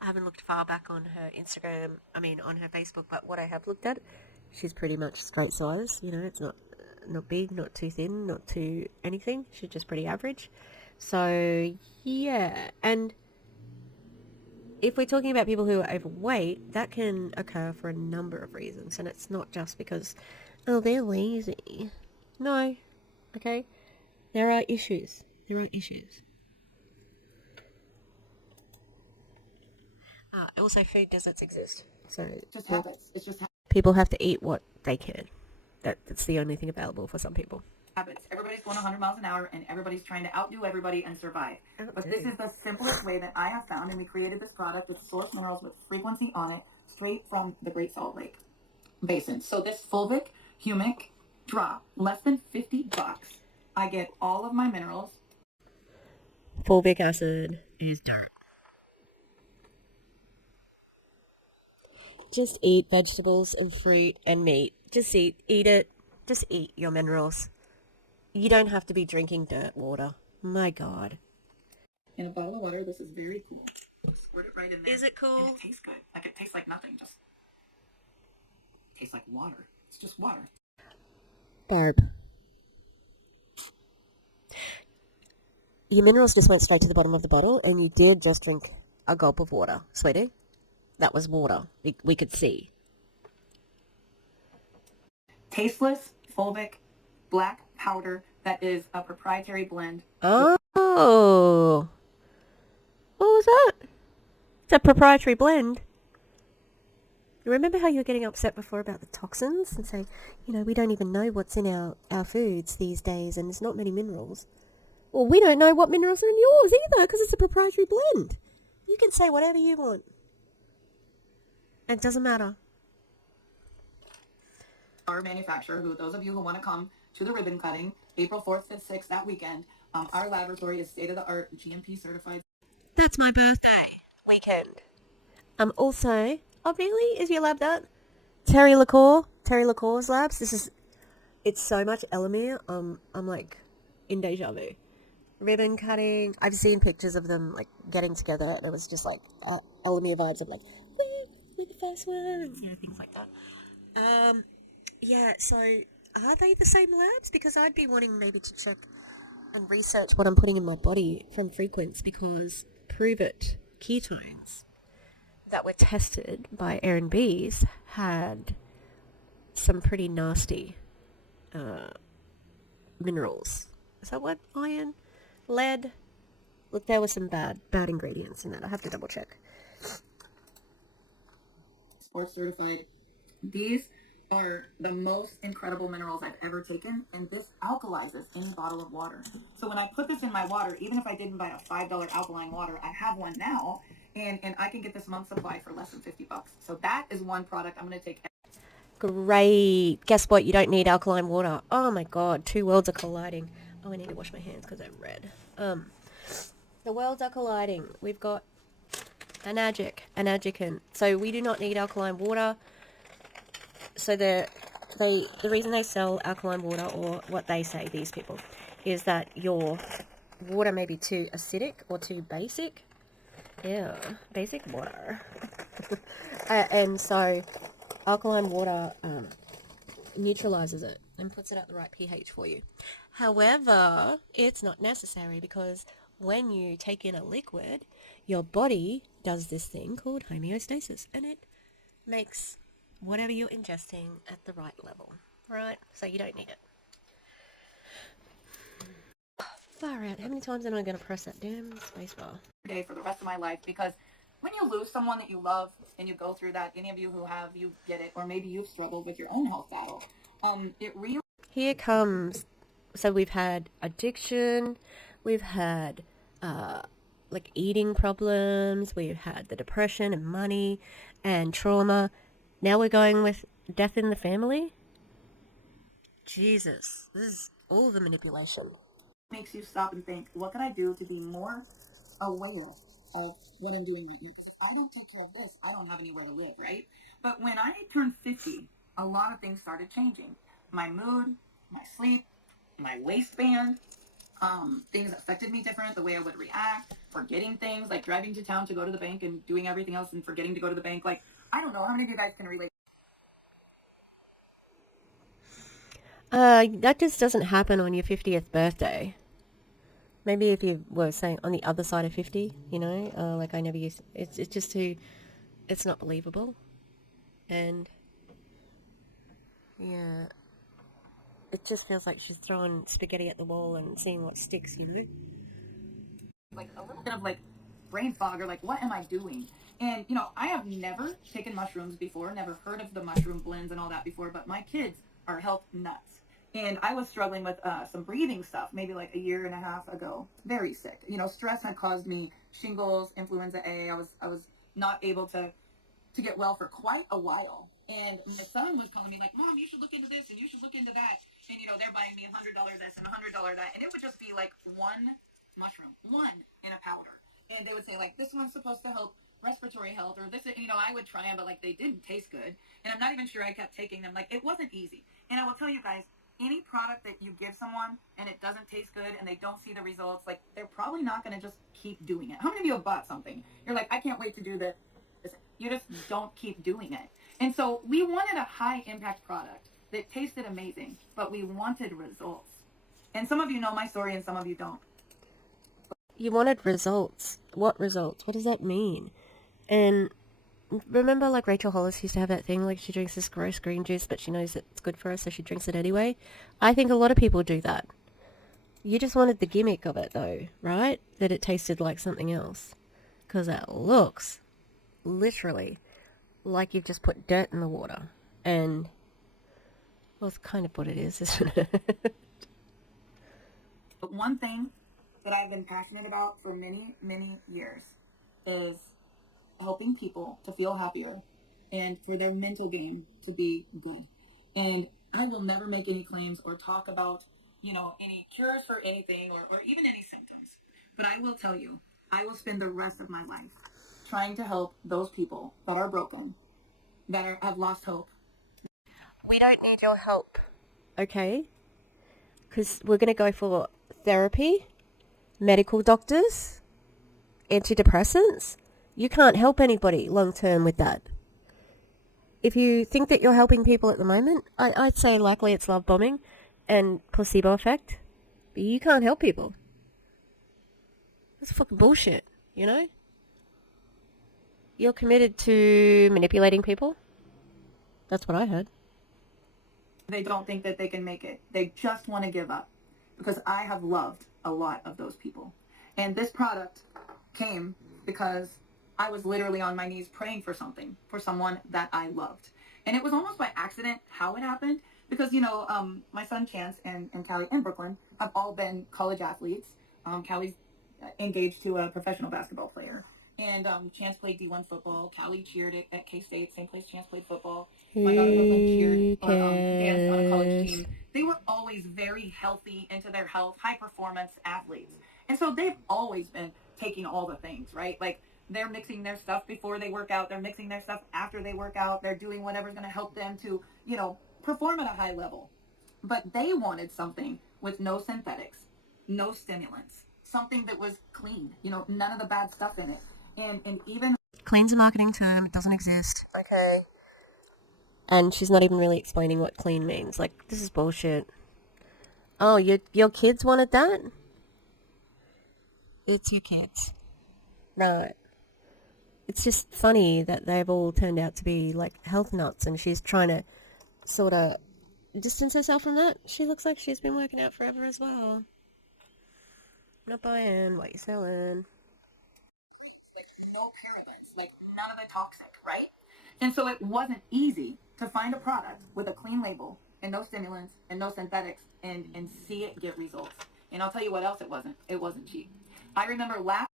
I haven't looked far back on her Instagram, on her Facebook, but what I have looked at, she's pretty much straight size. It's not big, not too thin, not too anything. She's just pretty average. So, yeah. And if we're talking about people who are overweight, that can occur for a number of reasons. And it's not just because, they're lazy. No. Okay? There are issues. Also, food deserts exist. So just habits. It's just people have to eat what they can. That's the only thing available for some people. Habits. Everybody's going 100 miles an hour, and everybody's trying to outdo everybody and survive. But this is the simplest way that I have found, and we created this product with source minerals with frequency on it, straight from the Great Salt Lake Basin. So this fulvic humic drop, less than $50. I get all of my minerals. Fulvic acid is dirt. Just eat vegetables and fruit and meat. Just eat it. Just eat your minerals. You don't have to be drinking dirt water. My God. In a bottle of water, this is very cool. Squirt it right in there. Is it cool? And it tastes good. Like, it tastes like nothing. Just tastes like water. It's just water. Barb. Your minerals just went straight to the bottom of the bottle, and you did just drink a gulp of water, sweetie. That was water. We could see. Tasteless, fulvic, black powder that is a proprietary blend. Oh. What was that? It's a proprietary blend. Remember how you were getting upset before about the toxins and saying, we don't even know what's in our foods these days and there's not many minerals. Well, we don't know what minerals are in yours either because it's a proprietary blend. You can say whatever you want. It doesn't matter. Our manufacturer, those of you who want to come to the ribbon cutting, April 4th, 5th, 6th, that weekend, our laboratory is state-of-the-art, GMP certified. That's my birthday weekend. Also, oh really? Is your lab that? Terry LaCour's labs. It's so much Elamir. I'm like in deja vu. Ribbon cutting. I've seen pictures of them like getting together, and it was just like Elamir vibes of like, we're the first one, things like that. Yeah. So are they the same labs? Because I'd be wanting maybe to check and research what I'm putting in my body from Frequence, because prove it ketones that were tested by Aaron B's had some pretty nasty minerals. Is that what? Iron? Lead? Look, there were some bad ingredients in that. I have to double check. Sports certified. These are the most incredible minerals I've ever taken, and this alkalizes any bottle of water. So when I put this in my water, even if I didn't buy a $5 alkaline water, I have one now, and I can get this month's supply for less than $50. So that is one product I'm going to take. Great. Guess what? You don't need alkaline water. Oh my God, two worlds are colliding. Oh, I need to wash my hands because they're red. The worlds are colliding. We've got an adjuvant. So we do not need alkaline water. So the the reason they sell alkaline water, or what they say, these people, is that your water may be too acidic or too basic. Yeah, basic water. And so alkaline water neutralizes it and puts it at the right pH for you. However, it's not necessary, because when you take in a liquid, your body does this thing called homeostasis, and it makes whatever you're ingesting at the right level, right? So you don't need it. Far out. How many times am I going to press that damn spacebar? Day for the rest of my life, because when you lose someone that you love and you go through that, any of you who have, you get it, or maybe you've struggled with your own health battle. It really. Here comes. So we've had addiction, we've had like eating problems, we've had the depression and money and trauma. Now we're going with death in the family. Jesus, this is all the manipulation. Makes you stop and think, what can I do to be more aware of what I'm doing right now? If I don't take care of this, I don't have anywhere to live, right? But when I turned 50, a lot of things started changing. My mood, my sleep, my waistband, things affected me different, the way I would react, forgetting things, like driving to town to go to the bank and doing everything else and forgetting to go to the bank. Like, I don't know how many of you guys can relate. That just doesn't happen on your 50th birthday. Maybe if you were saying on the other side of 50, you know, like I never used, it's just too, it's not believable. And yeah, it just feels like she's throwing spaghetti at the wall and seeing what sticks, you know? Like a little bit of like brain fog, or like, what am I doing? And you know, I have never taken mushrooms before, never heard of the mushroom blends and all that before, but my kids are health nuts. And I was struggling with some breathing stuff maybe like a year and a half ago. Very sick. You know, stress had caused me shingles, influenza A. I was not able to get well for quite a while. And my son was calling me like, Mom, you should look into this and you should look into that. And you know, they're buying me $100 this and $100 that, and it would just be like one mushroom, one in a powder. And they would say like, this one's supposed to help respiratory health, or this, you know, I would try them, but like they didn't taste good. And I'm not even sure I kept taking them. Like, it wasn't easy. And I will tell you guys, any product that you give someone and it doesn't taste good and they don't see the results, like, they're probably not going to just keep doing it. How many of you have bought something? You're like, I can't wait to do this. You just don't keep doing it. And so we wanted a high impact product that tasted amazing, but we wanted results. And some of you know my story and some of you don't. You wanted results. What results? What does that mean? And remember, like, Rachel Hollis used to have that thing, like, she drinks this gross green juice, but she knows that it's good for her, so she drinks it anyway. I think a lot of people do that. You just wanted the gimmick of it, though, right? That it tasted like something else. Because it looks, literally, like you've just put dirt in the water. And, well, it's kind of what it is, isn't it? But one thing that I've been passionate about for many, many years is helping people to feel happier and for their mental game to be good. And I will never make any claims or talk about, you know, any cures for anything, or even any symptoms. But I will tell you, I will spend the rest of my life trying to help those people that are broken, that have lost hope. We don't need your help. Okay? Because we're going to go for therapy, medical doctors, antidepressants. You can't help anybody long term with that. If you think that you're helping people at the moment, I'd say likely it's love bombing and placebo effect. But you can't help people. That's fucking bullshit, you know? You're committed to manipulating people? That's what I heard. They don't think that they can make it. They just want to give up. Because I have loved a lot of those people. And this product came because I was literally on my knees praying for something, for someone that I loved. And it was almost by accident how it happened. Because, you know, my son Chance and Callie in Brooklyn have all been college athletes. Callie's engaged to a professional basketball player. And Chance played D1 football. Callie cheered at K-State, same place Chance played football. My daughter Brooklyn cheered or danced on a college team. They were always very healthy, into their health, high performance athletes. And so they've always been taking all the things, right? Like, they're mixing their stuff before they work out. They're mixing their stuff after they work out. They're doing whatever's going to help them to, you know, perform at a high level. But they wanted something with no synthetics, no stimulants, something that was clean, you know, none of the bad stuff in it. And even Clean's a marketing term. It doesn't exist. Okay. And she's not even really explaining what clean means. Like, this is bullshit. Oh, your kids wanted that? It's your kids. No. It's just funny that they've all turned out to be, like, health nuts, and she's trying to sort of distance herself from that. She looks like she's been working out forever as well. Not buying what you're selling. no parabens, like none of the toxic, right? And so it wasn't easy to find a product with a clean label and no stimulants and no synthetics and see it get results. And I'll tell you what else it wasn't. It wasn't cheap. I remember last.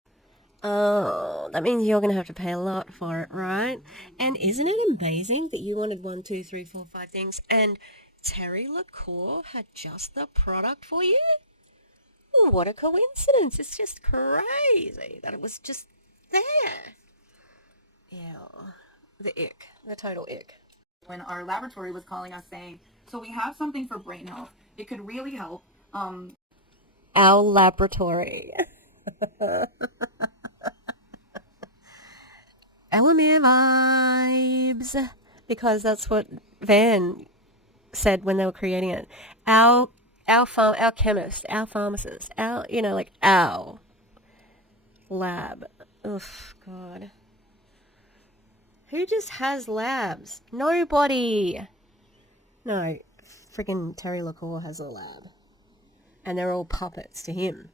Oh, that means you're going to have to pay a lot for it, right? And isn't it amazing that you wanted 1, 2, 3, 4, 5 things and Terry LaCour had just the product for you? Oh, what a coincidence. It's just crazy that it was just there. Yeah, the ick, the total ick. When our laboratory was calling us saying, so we have something for brain health. It could really help. Our laboratory. Elamere vibes. Because that's what Van said when they were creating it. Our chemist, our pharmacist, our, like our lab. Oof, God. Who just has labs? Nobody. No, friggin' Terry LaCour has a lab. And they're all puppets to him.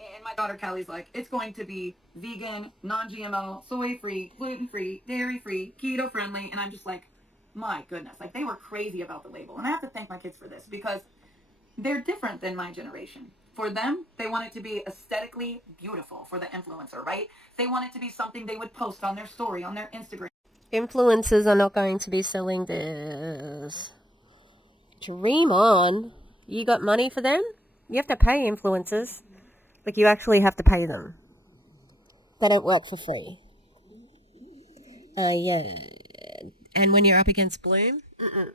And my daughter Callie's like, it's going to be vegan, non-GMO, soy-free, gluten-free, dairy-free, keto-friendly. And I'm just like, my goodness. Like, they were crazy about the label. And I have to thank my kids for this because they're different than my generation. For them, they want it to be aesthetically beautiful for the influencer, right? They want it to be something they would post on their story, on their Instagram. Influencers are not going to be selling this. Dream on. You got money for them? You have to pay influencers. Like, you actually have to pay them. They don't work for free. Yeah. And when you're up against Bloom? On their reels.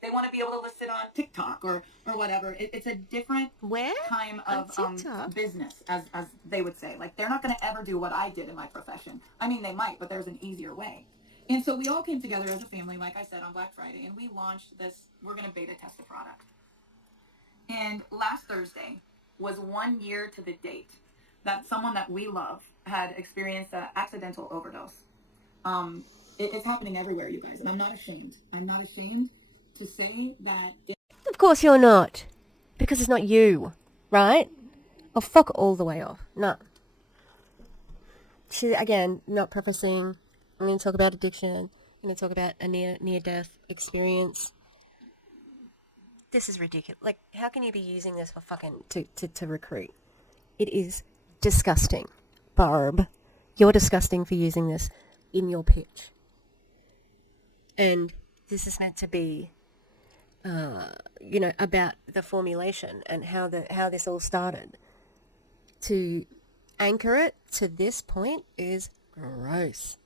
They want to be able to list it on TikTok or whatever. It's a different kind of business, as they would say. Like, they're not going to ever do what I did in my profession. I mean, they might, but there's an easier way. And so we all came together as a family, like I said, on Black Friday, and we launched this. We're going to beta test the product. And last Thursday was 1 year to the date that someone that we love had experienced an accidental overdose. It's happening everywhere, you guys, and I'm not ashamed. I'm not ashamed to say that. Of course you're not. Because it's not you, right? Oh, fuck all the way off. No. She, again, not prefacing. I'm going to talk about addiction. I'm going to talk about a near-death experience. This is ridiculous. Like, how can you be using this for fucking to recruit? It is disgusting. Barb, you're disgusting for using this in your pitch. And this is meant to be, about the formulation and how this all started. To anchor it to this point is gross.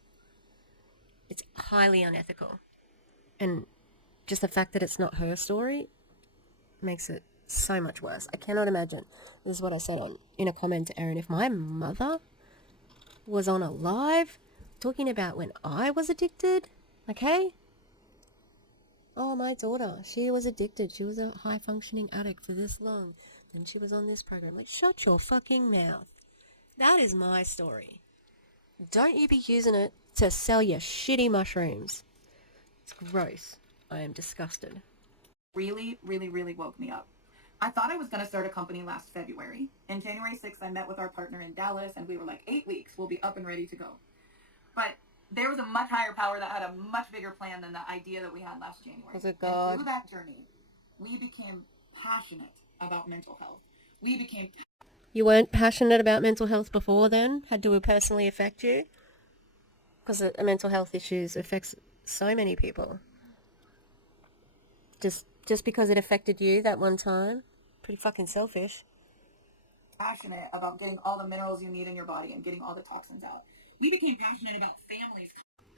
It's highly unethical. And just the fact that it's not her story makes it so much worse. I cannot imagine. This is what I said in a comment to Erin. If my mother was on a live talking about when I was addicted, okay? Oh, my daughter, she was addicted. She was a high-functioning addict for this long. Then she was on this program. Like, shut your fucking mouth. That is my story. Don't you be using it to sell your shitty mushrooms. It's gross. I am disgusted. Really, really, really woke me up. I thought I was going to start a company last February. And January 6th, I met with our partner in Dallas, and we were like, 8 weeks, we'll be up and ready to go. But there was a much higher power that had a much bigger plan than the idea that we had last January. Was it God? And through that journey, we became passionate about mental health. You weren't passionate about mental health before then? Had to personally affect you? Because mental health issues affects so many people. Just because it affected you that one time? Pretty fucking selfish. Passionate about getting all the minerals you need in your body and getting all the toxins out. We became passionate about families.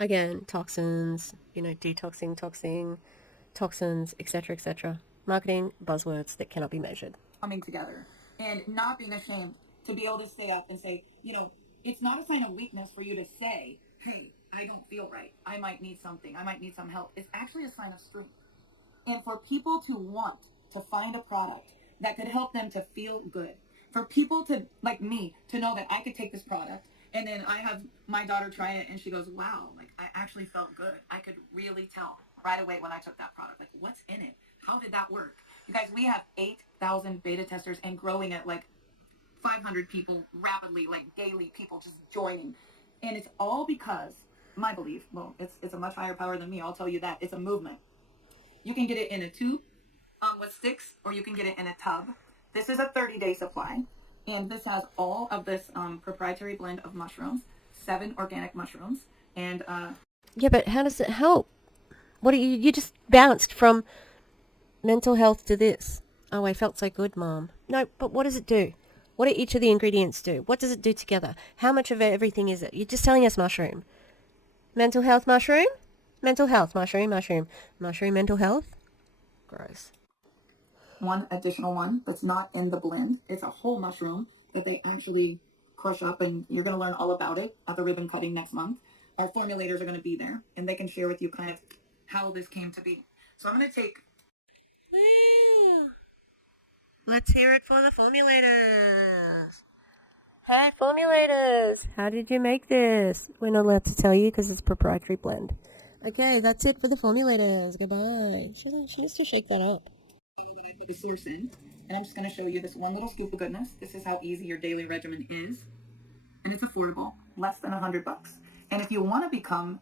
Again, toxins, detoxing, toxins, etc., etc. Marketing buzzwords that cannot be measured. Coming together and not being ashamed to be able to stay up and say, it's not a sign of weakness for you to say, hey, I don't feel right. I might need something. I might need some help. It's actually a sign of strength. And for people to want to find a product that could help them to feel good, for people to, like me, to know that I could take this product and then I have my daughter try it and she goes, wow, like I actually felt good. I could really tell right away when I took that product, like what's in it? How did that work? You guys, we have 8,000 beta testers and growing at like 500 people rapidly, like daily people just joining. And it's all because my belief, well, it's a much higher power than me. I'll tell you that. It's a movement. You can get it in a tube with sticks, or you can get it in a tub. This is a 30-day supply, and this has all of this proprietary blend of mushrooms, 7 organic mushrooms, and Yeah, but how does it help? What you just bounced from mental health to this. Oh, I felt so good, Mom. No, but what does it do? What do each of the ingredients do? What does it do together? How much of everything is it? You're just telling us mushroom. Mental health mushroom? Mental health mushroom. Mushroom mental health? Gross. one additional one that's not in the blend. It's a whole mushroom that they actually crush up, and you're going to learn all about it at the ribbon cutting next month. Our formulators are going to be there, and they can share with you kind of how this came to be. So I'm going to take... Let's hear it for the formulators. Hey, formulators. How did you make this? We're not allowed to tell you because it's proprietary blend. Okay, that's it for the formulators. Goodbye. She needs to shake that up. Put the source in, and I'm just going to show you this one little scoop of goodness. This is how easy your daily regimen is, and it's affordable, less than $100. And if you want to become...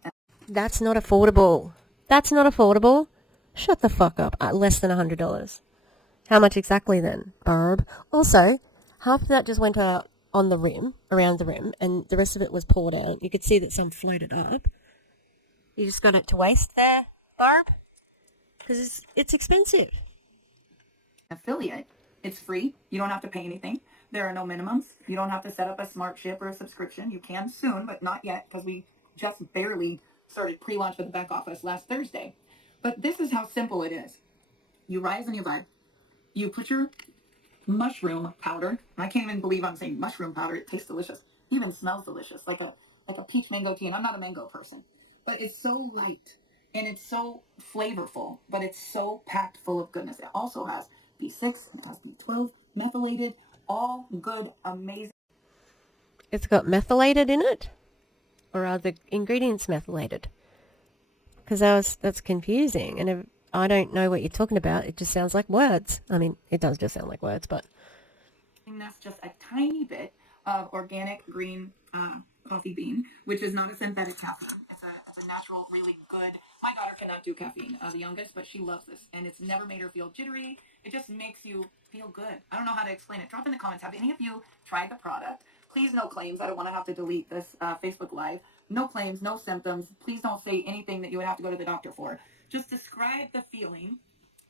That's not affordable. That's not affordable. Shut the fuck up. Less than $100. How much exactly then, Barb? Also, half of that just went out on the rim, around the rim, and the rest of it was poured out. You could see that some floated up. You just got it to waste there, Barb? Because it's expensive. affiliate, it's free. You don't have to pay anything. There are no minimums. You don't have to set up a smart ship or a subscription. You can soon, but not yet, because we just barely started pre-launch with the back office last Thursday. But this is how simple it is. You rise and you vibe. You put your mushroom powder. I can't even believe I'm saying mushroom powder. It tastes delicious. Even smells delicious, like a peach mango tea. And I'm not a mango person, but it's so light and it's so flavorful, but it's so packed full of goodness. It also has B6, it has B12, methylated, all good, amazing. It's got methylated in it? Or are the ingredients methylated? Because that's confusing, and if I don't know what you're talking about, it just sounds like words. I mean, it does just sound like words, but... And that's just a tiny bit of organic green coffee bean, which is not a synthetic caffeine. It's a natural, really good... My daughter cannot do caffeine, the youngest, but she loves this, and it's never made her feel jittery. It just makes you feel good. I don't know how to explain it. Drop in the comments. Have any of you tried the product? Please, no claims. I don't want to have to delete this Facebook Live. No claims, no symptoms. Please don't say anything that you would have to go to the doctor for. Just describe the feeling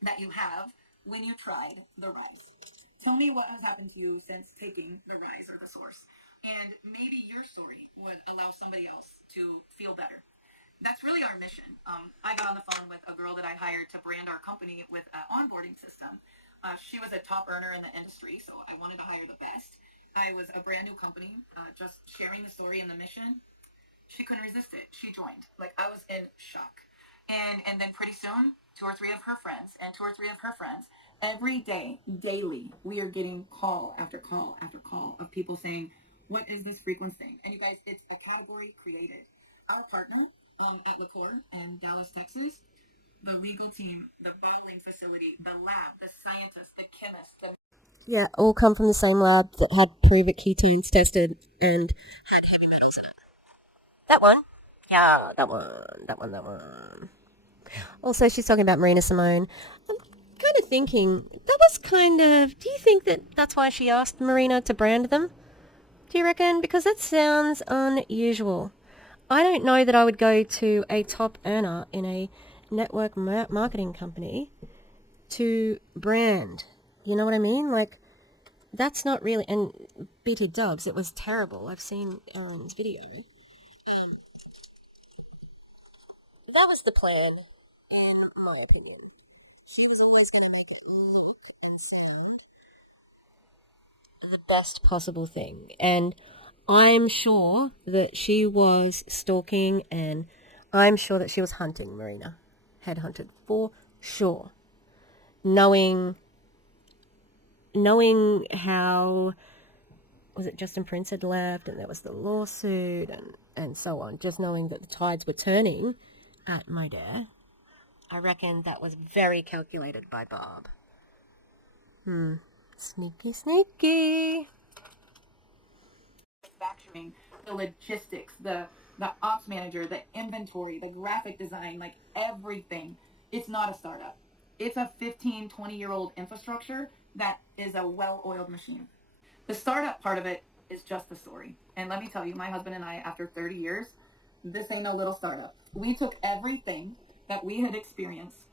that you have when you tried the Rise. Tell me what has happened to you since taking the Rise or the Source. And maybe your story would allow somebody else to feel better. That's really our mission. I got on the phone with a girl that I hired to brand our company with an onboarding system. She was a top earner in the industry, so I wanted to hire the best. I was a brand new company, just sharing the story and the mission. She couldn't resist it. She joined. Like, I was in shock. And then pretty soon, 2 or 3 of her friends and 2 or 3 of her friends, every day, daily, we are getting call after call after call of people saying, what is this Frequence thing? And you guys, it's a category created. Our partner at Liqueur in Dallas, Texas, the legal team, the bottling facility, the lab, the scientists, the chemists, Yeah, all come from the same lab that had private ketones tested and had heavy metals in it. That one? Yeah, that one. Also, she's talking about Marina Simone. I'm kind of thinking, do you think that that's why she asked Marina to brand them? Do you reckon? Because that sounds unusual. I don't know that I would go to a top earner in a network marketing company to brand. You know what I mean? Like, that's not really... And BT Dubs, it was terrible. I've seen Aaron's video. that was the plan, in my opinion. She was always going to make it look and sound the best possible thing. And I'm sure that she was stalking, and I'm sure that she was hunting Marina. Headhunted for sure. Knowing how, was it Justin Prince had left and there was the lawsuit and so on, just knowing that the tides were turning at Modere, I reckon that was very calculated by Barb. Sneaky, sneaky. Manufacturing, the logistics, the ops manager, the inventory, the graphic design, like everything. It's not a startup. It's a 15, 20-year-old infrastructure that is a well-oiled machine. The startup part of it is just the story. And let me tell you, my husband and I, after 30 years, this ain't no little startup. We took everything that we had experienced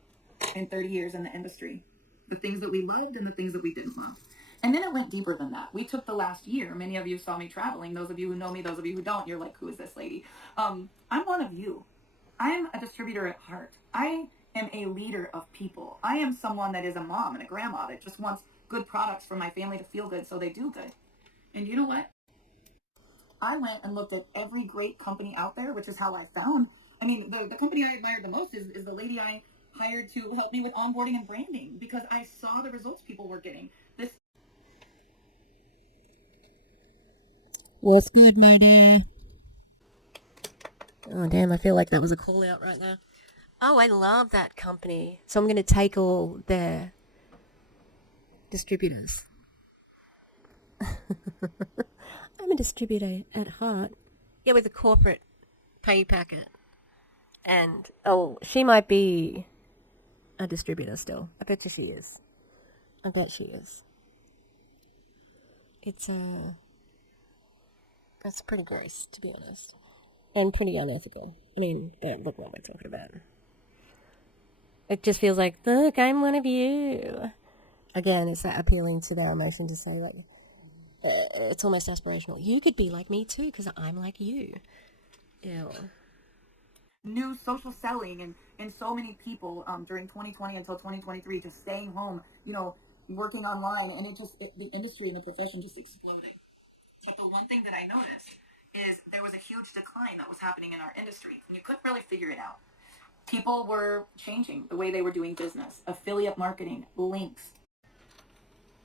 in 30 years in the industry, the things that we loved and the things that we didn't love. And then it went deeper than that. We took the last year. Many of you saw me traveling. Those of you who know me, those of you who don't, you're like, who is this lady? I'm one of you. I'm a distributor at heart. I am a leader of people. I am someone that is a mom and a grandma that just wants good products for my family to feel good so they do good. And you know what? I went and looked at every great company out there, which is how I found. I mean, the company I admired the most is the lady I hired to help me with onboarding and branding, because I saw the results people were getting. This. What's good, lady? Oh, damn, I feel like that was a call out right now. Oh, I love that company. So I'm going to take all their distributors. I'm a distributor at heart. Yeah, with a corporate pay packet. And, oh, she might be a distributor still. I bet you she is. I bet she is. It's pretty gross, to be honest. And pretty unethical. I mean, look what we're talking about. It just feels like, look, I'm one of you. Again, it's that appealing to their emotion to say, like, it's almost aspirational. You could be like me too, because I'm like you. Ew. New social selling and so many people during 2020 until 2023 just staying home, working online, and the industry and the profession just exploding. But the one thing that I noticed is there was a huge decline that was happening in our industry, and you couldn't really figure it out. People were changing the way they were doing business, affiliate marketing, links.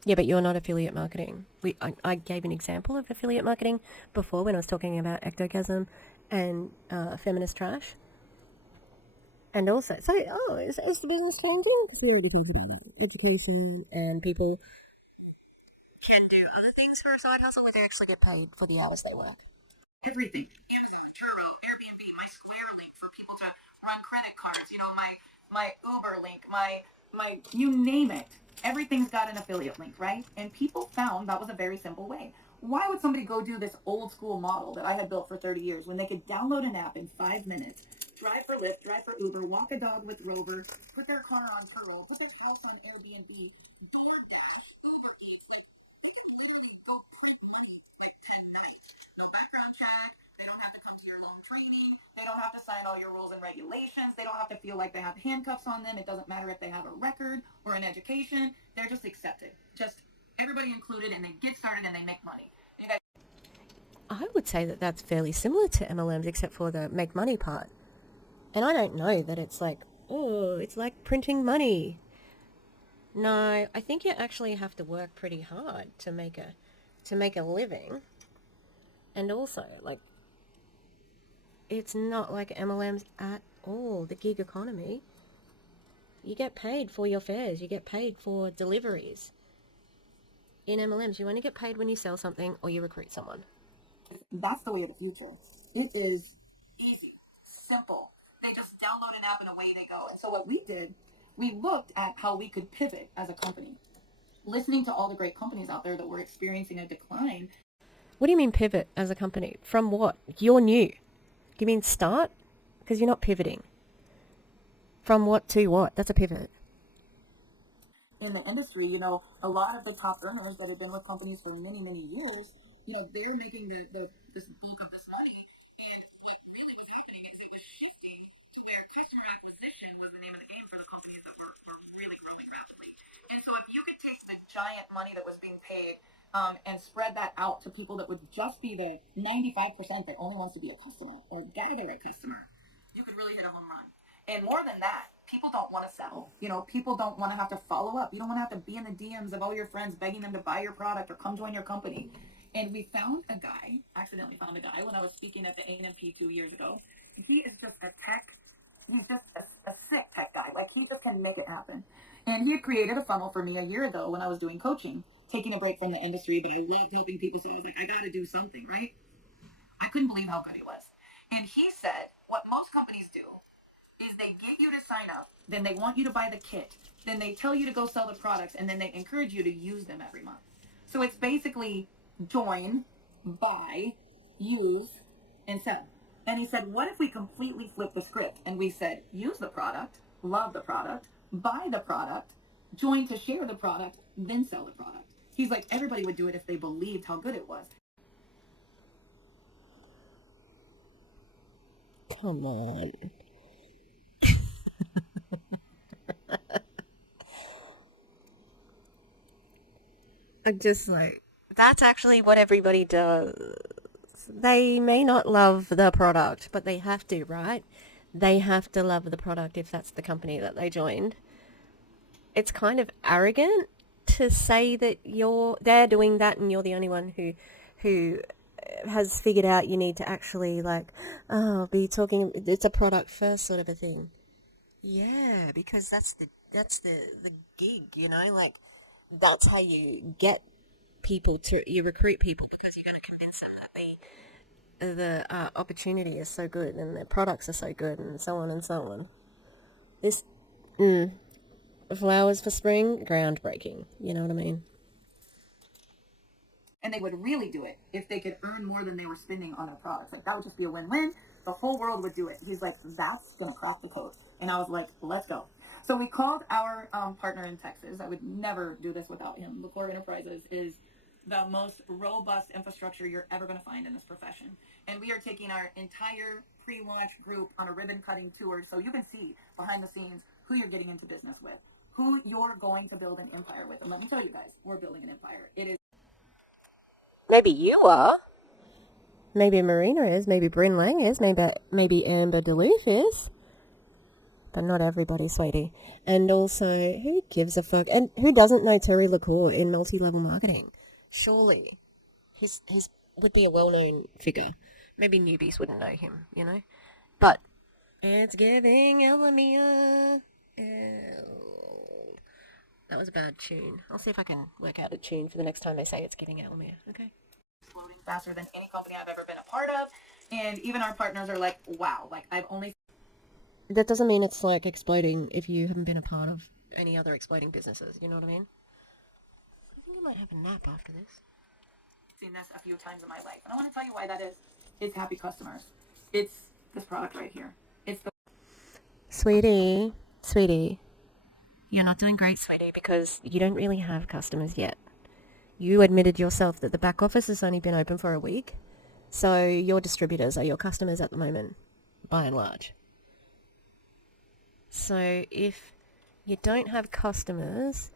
Yeah, but you're not affiliate marketing. I gave an example of affiliate marketing before when I was talking about Ectogasm and Feminist Trash. And also, is the business changing? Because we already talked about it. Education, and people can do other things for a side hustle where they actually get paid for the hours they work. Everything. Amazon, Turo, Airbnb, my Square link for people to run credit cards, my Uber link, my you name it. Everything's got an affiliate link, right? And people found that was a very simple way. Why would somebody go do this old school model that I had built for 30 years when they could download an app in 5 minutes, drive for Lyft, drive for Uber, walk a dog with Rover, put their car on Turo, put their house on Airbnb, they don't have to come to your long training. They don't have to sign all your rules and regulations. They don't have to feel like they have handcuffs on them. It doesn't matter if they have a record or an education. They're just accepted. Just everybody included, and they get started and they make money. I would say that that's fairly similar to MLMs, except for the make money part. And I don't know that it's like, oh, it's like printing money. No, I think you actually have to work pretty hard to make a living. And also, like, it's not like MLMs at all. The gig economy, you get paid for your fares, you get paid for deliveries. In MLMs, you only get paid when you sell something or you recruit someone. That's the way of the future. It is easy, simple. They just download an app and away they go. And so what we did, we looked at how we could pivot as a company. Listening to all the great companies out there that were experiencing a decline. What do you mean pivot as a company? From what? You're new. You mean start? Because you're not pivoting. From what to what? That's a pivot. In the industry, a lot of the top earners that have been with companies for many, many years, they're making this bulk of this money. And what really was happening is it was shifting where giant money that was being paid, and spread that out to people that would just be the 95% that only wants to be a customer or gather a customer, you could really hit a home run. And more than that, people don't want to sell. You know, people don't want to have to follow up. You don't want to have to be in the DMs of all your friends begging them to buy your product or come join your company. And we accidentally found a guy when I was speaking at the ANP 2 years ago. He is just he's just a sick tech guy. Like, he just can make it happen. And he had created a funnel for me a year ago when I was doing coaching, taking a break from the industry, but I loved helping people. So I was like, I got to do something, right? I couldn't believe how good he was. And he said, what most companies do is they get you to sign up, then they want you to buy the kit, then they tell you to go sell the products, and then they encourage you to use them every month. So it's basically join, buy, use, and sell. And he said, what if we completely flip the script and we said, use the product, love the product, buy the product, join to share the product, then sell the product. He's like, everybody would do it if they believed how good it was. Come on. I'm just like, that's actually what everybody does. They may not love the product, but they have to, right? They have to love the product if that's the company that they joined. It's kind of arrogant to say that they're doing that and you're the only one who has figured out you need to actually be talking, it's a product first sort of a thing. Yeah, because that's the gig, you know, like that's how you get people you recruit people, because you're going to convince them that the opportunity is so good and the products are so good and so on and so on. This, flowers for spring, groundbreaking, you know what I mean? And they would really do it if they could earn more than they were spending on their products. Like, that would just be a win-win. The whole world would do it. He's like, that's going to crack the code. And I was like, let's go. So we called our partner in Texas. I would never do this without him. LaCour Enterprises is the most robust infrastructure you're ever going to find in this profession. And we are taking our entire pre-launch group on a ribbon-cutting tour so you can see behind the scenes who you're getting into business with, who you're going to build an empire with. And let me tell you guys, we're building an empire. It is. Maybe you are. Maybe Marina is. Maybe Bryn Lang is. Maybe Amber Duluth is. But not everybody, sweetie. And also, who gives a fuck? And who doesn't know Terry LaCour in multi-level marketing? Surely. He's would be a well-known figure. Maybe newbies wouldn't know him, you know? But it's giving Elamia. That was a bad tune. I'll see if I can work out a tune for the next time they say it's giving Elamia, okay? Exploding faster than any company I've ever been a part of. And even our partners are like, wow, like I've only... That doesn't mean it's like exploding if you haven't been a part of any other exploding businesses, you know what I mean? I think I might have a nap after this. Seen this a few times in my life. And I want to tell you why that is. It's happy customers. It's this product right here. It's the... Sweetie, you're not doing great, sweetie, because you don't really have customers yet. You admitted yourself that the back office has only been open for a week, so your distributors are your customers at the moment, by and large. So if you don't have customers,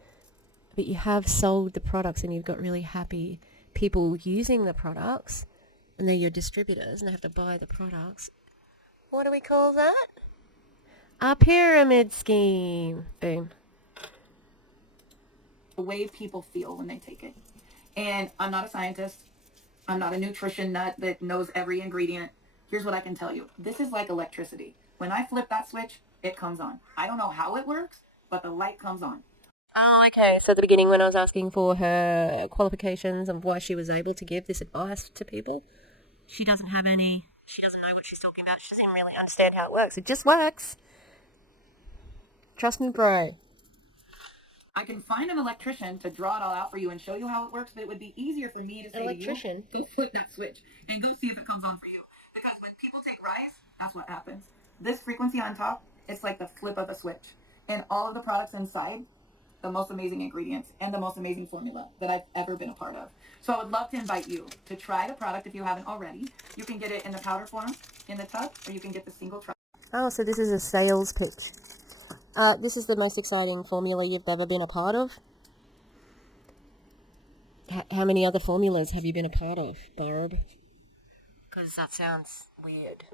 but you have sold the products and you've got really happy people using the products, and they're your distributors and they have to buy the products, what do we call that? A pyramid scheme. Boom. The way people feel when they take it. And I'm not a scientist. I'm not a nutrition nut that knows every ingredient. Here's what I can tell you. This is like electricity. When I flip that switch, it comes on. I don't know how it works, but the light comes on. Oh, okay. So at the beginning when I was asking for her qualifications and why she was able to give this advice to people, she doesn't have any. She doesn't know what she's talking about. She doesn't really understand how it works. It just works. Trust me, bro. I can find an electrician to draw it all out for you and show you how it works, but it would be easier for me to say to you, go flip that switch and go see if it comes on for you. Because when people take Rise, that's what happens. This frequency on top, it's like the flip of a switch. And all of the products inside, the most amazing ingredients and the most amazing formula that I've ever been a part of. So I would love to invite you to try the product if you haven't already. You can get it in the powder form, in the tub, or you can get the single try. Oh, so this is a sales pitch. This is the most exciting formula you've ever been a part of. how many other formulas have you been a part of, Barb? Because that sounds weird.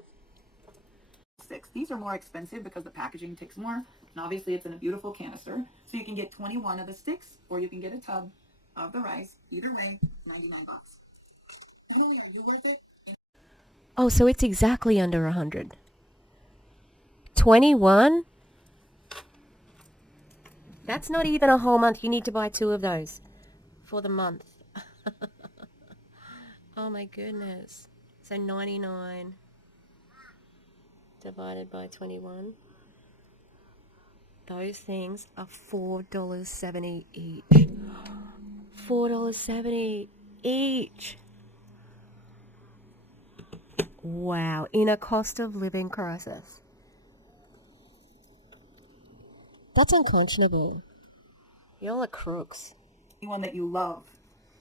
Six. These are more expensive because the packaging takes more, and obviously it's in a beautiful canister. So you can get 21 of the sticks, or you can get a tub of the rice. Either way, $99. Oh, so it's exactly under 100. 21? That's not even a whole month. You need to buy 2 of those for the month. Oh my goodness. So 99 divided by 21. Those things are $4.70 each. $4.70 each. Wow, in a cost of living crisis. That's unconscionable. Y'all are crooks. Anyone that you love,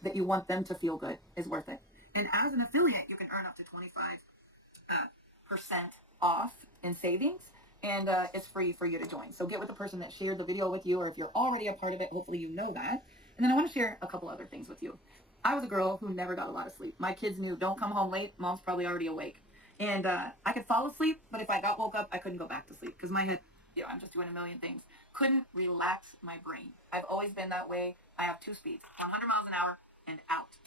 that you want them to feel good, is worth it. And as an affiliate, you can earn up to 25% off in savings, and it's free for you to join. So get with the person that shared the video with you, or if you're already a part of it, hopefully you know that. And then I want to share a couple other things with you. I was a girl who never got a lot of sleep. My kids knew, don't come home late, mom's probably already awake. And I could fall asleep, but if I got woke up, I couldn't go back to sleep because my head, I'm just doing a million things. Couldn't relax my brain. I've always been that way. I have 2 speeds, 100 miles an hour and out.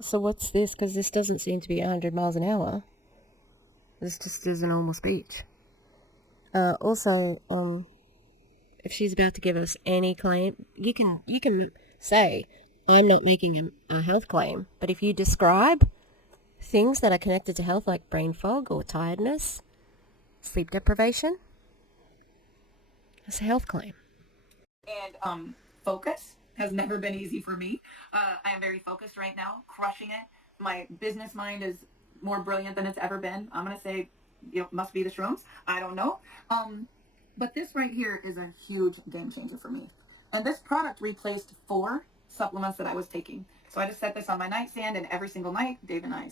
So what's this? Because this doesn't seem to be 100 miles an hour. This just is a normal speech. Also, if she's about to give us any claim, you can say, I'm not making a health claim, but if you describe things that are connected to health, like brain fog or tiredness, sleep deprivation, that's a health claim. And focus has never been easy for me. I am very focused right now, crushing it. My business mind is more brilliant than it's ever been. I'm gonna say, must be the shrooms. I don't know. But this right here is a huge game changer for me. And this product replaced 4 supplements that I was taking. So I just set this on my nightstand, and every single night, Dave and I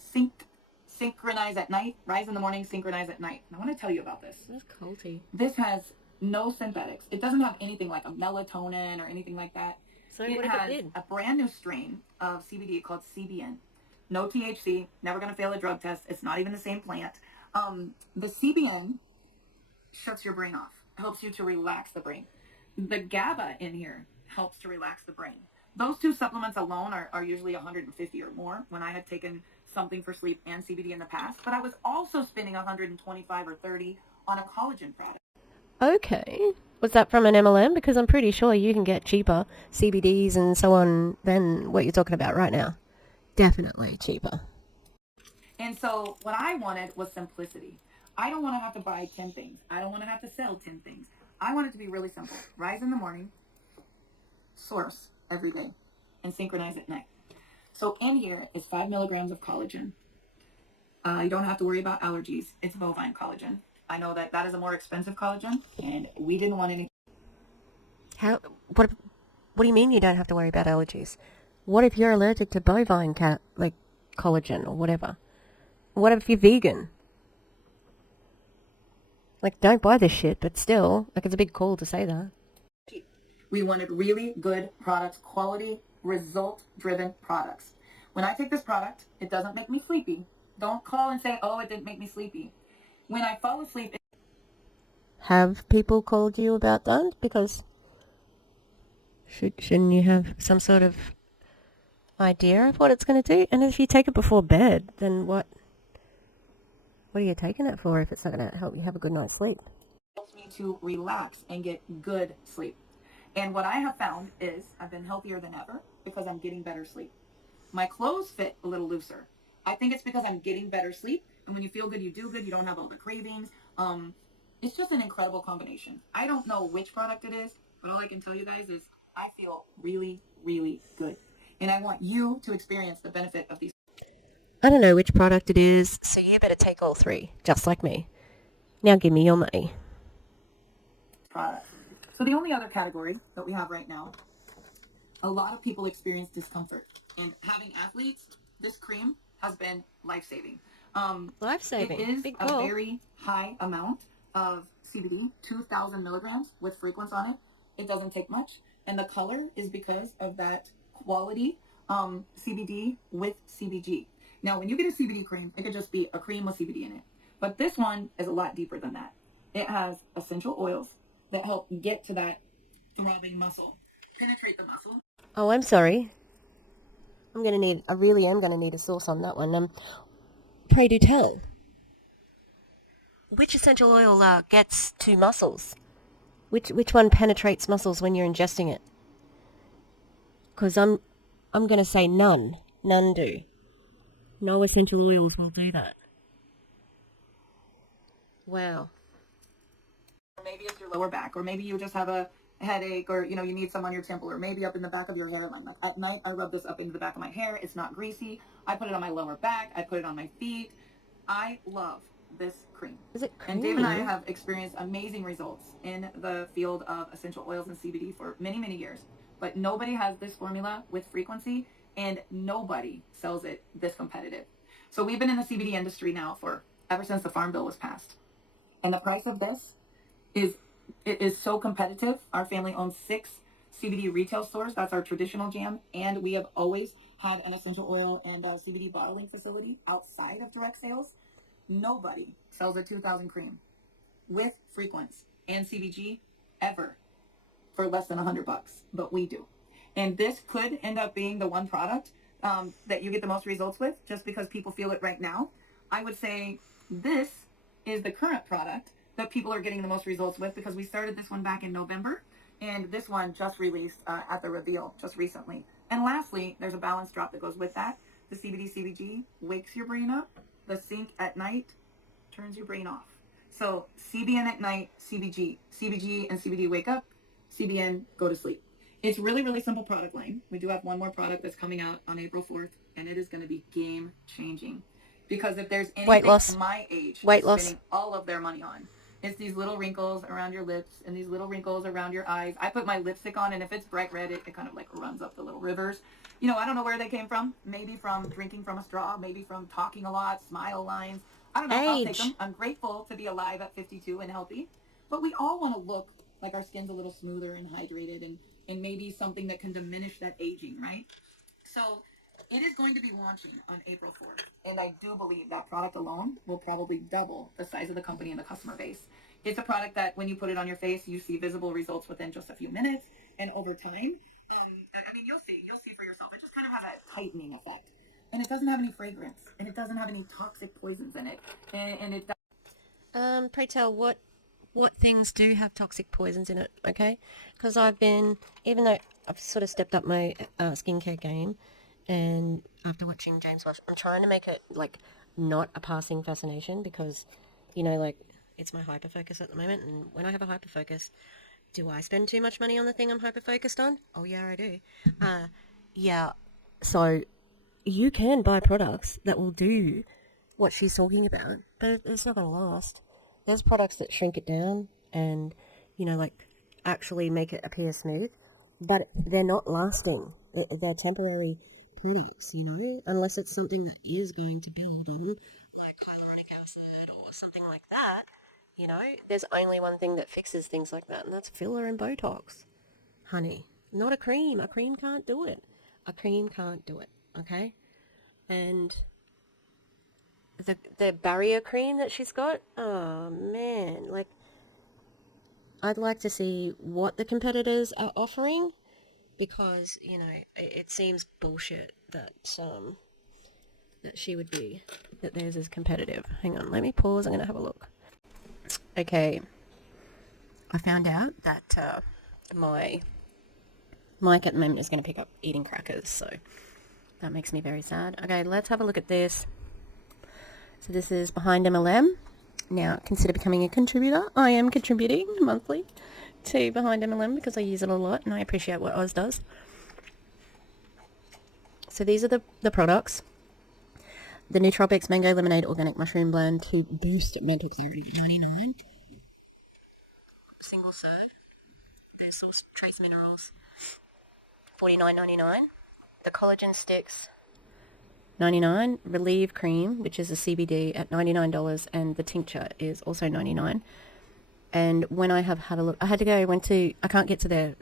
synchronize at night, rise in the morning, synchronize at night. And I want to tell you about this. That's culty. This has no synthetics. It doesn't have anything like a melatonin or anything like that. So it what has if it did? A brand new strain of CBD called CBN. No THC, never going to fail a drug test. It's not even the same plant. The CBN shuts your brain off, helps you to relax the brain. The GABA in here helps to relax the brain. Those 2 supplements alone are usually 150 or more when I had taken something for sleep and CBD in the past, but I was also spending 125 or 30 on a collagen product. Okay. Was that from an MLM? Because I'm pretty sure you can get cheaper CBDs and so on than what you're talking about right now. Definitely cheaper. And so what I wanted was simplicity. I don't want to have to buy 10 things. I don't want to have to sell 10 things. I want it to be really simple. Rise in the morning, source every day, and synchronize at night. So in here is 5 milligrams of collagen. You don't have to worry about allergies. It's bovine collagen. I know that is a more expensive collagen, and we didn't want any. What do you mean you don't have to worry about allergies? What if you're allergic to bovine collagen or whatever? What if you're vegan? Like, don't buy this shit, but still, it's a big call to say that. We wanted really good products, quality, result-driven products. When I take this product, it doesn't make me sleepy. Don't call and say, oh, it didn't make me sleepy. When I fall asleep... Have people called you about that? Because shouldn't you have some sort of idea of what it's going to do? And if you take it before bed, then what are you taking it for if it's not going to help you have a good night's sleep? It helps me to relax and get good sleep. And what I have found is I've been healthier than ever because I'm getting better sleep. My clothes fit a little looser. I think it's because I'm getting better sleep. And when you feel good, you do good. You don't have all the cravings. It's just an incredible combination. I don't know which product it is, but all I can tell you guys is I feel really, really good. And I want you to experience the benefit of these. I don't know which product it is, so you better take all 3, just like me. Now give me your money. Products. So the only other category that we have right now, a lot of people experience discomfort. And having athletes, this cream has been life-saving. Life-saving. It is Big a call. very high amount of CBD, 2,000 milligrams with Frequence on it. It doesn't take much. And the color is because of that quality CBD with CBG. Now, when you get a CBD cream, it could just be a cream with CBD in it. But this one is a lot deeper than that. It has essential oils that help get to that throbbing muscle, penetrate the muscle. Oh, I'm sorry. I really am gonna need a source on that one. Pray do tell. Which essential oil gets to muscles? Which one penetrates muscles when you're ingesting it? Because I'm gonna say none. None do. No essential oils will do that. Wow. Maybe it's your lower back, or maybe you just have a headache, or you need some on your temple, or maybe up in the back of your hairline. Like at night, I rub this up into the back of my hair. It's not greasy. I put it on my lower back. I put it on my feet. I love this cream. Is it creamy? And Dave and I have experienced amazing results in the field of essential oils and CBD for many, many years. But nobody has this formula with frequency, and nobody sells it this competitive. So we've been in the CBD industry now for ever since the Farm Bill was passed. And the price of this is so competitive. Our family owns 6 CBD retail stores. That's our traditional jam. And we have always had an essential oil and CBD bottling facility outside of direct sales. Nobody sells a 2,000 cream with Frequence and CBG ever for less than $100, but we do. And this could end up being the one product that you get the most results with, just because people feel it right now. I would say this is the current product that people are getting the most results with, because we started this one back in November, and this one just released at the reveal just recently. And lastly, there's a balance drop that goes with that. The CBD CBG wakes your brain up. The sync at night turns your brain off. So CBN at night, CBG and CBD wake up, CBN go to sleep. It's really, really simple product line. We do have one more product that's coming out on April 4th, and it is going to be game changing. Because if there's anything my age spending all of their money on, it's these little wrinkles around your lips and these little wrinkles around your eyes. I put my lipstick on, and if it's bright red, it kind of like runs up the little rivers. I don't know where they came from. Maybe from drinking from a straw, maybe from talking a lot, smile lines. I don't know. I'll take them. I'm grateful to be alive at 52 and healthy. But we all want to look like our skin's a little smoother and hydrated, and maybe something that can diminish that aging, right? So it is going to be launching on April 4th. And I do believe that product alone will probably double the size of the company and the customer base. It's a product that when you put it on your face, you see visible results within just a few minutes. And over time, you'll see for yourself. It just kind of has a tightening effect. And it doesn't have any fragrance. And it doesn't have any toxic poisons in it. And it Pray tell, what things do have toxic poisons in it, okay? Because even though I've sort of stepped up my skincare game, and after watching James Wash, I'm trying to make it, like, not a passing fascination, because, it's my hyperfocus at the moment, and when I have a hyperfocus, do I spend too much money on the thing I'm hyperfocused on? Oh, yeah, I do. Yeah, so you can buy products that will do what she's talking about, but it's not going to last. There's products that shrink it down and, actually make it appear smooth, but they're not lasting. They're temporary products, unless it's something that is going to build on, like hyaluronic acid or something like that. There's only one thing that fixes things like that, and that's filler and Botox. Honey, not a cream. A cream can't do it. Okay? And the barrier cream that she's got, oh man, I'd like to see what the competitors are offering, because it seems bullshit that that theirs is competitive. Hang on, let me pause. I'm gonna have a look. Okay, I found out that my mic at the moment is going to pick up eating crackers, so that makes me very sad. Okay, let's have a look at this. So this is Behind MLM. Now, consider becoming a contributor. I am contributing monthly to Behind MLM because I use it a lot and I appreciate what Oz does. So these are the products. The Nootropics Mango Lemonade Organic Mushroom Blend to boost mental clarity, $99. Single serve. The Source Trace Minerals, $49.99. The Collagen Sticks, $99. Relieve Cream, which is a CBD, at $99, and the tincture is also $99. And when I have had a look, I can't get to their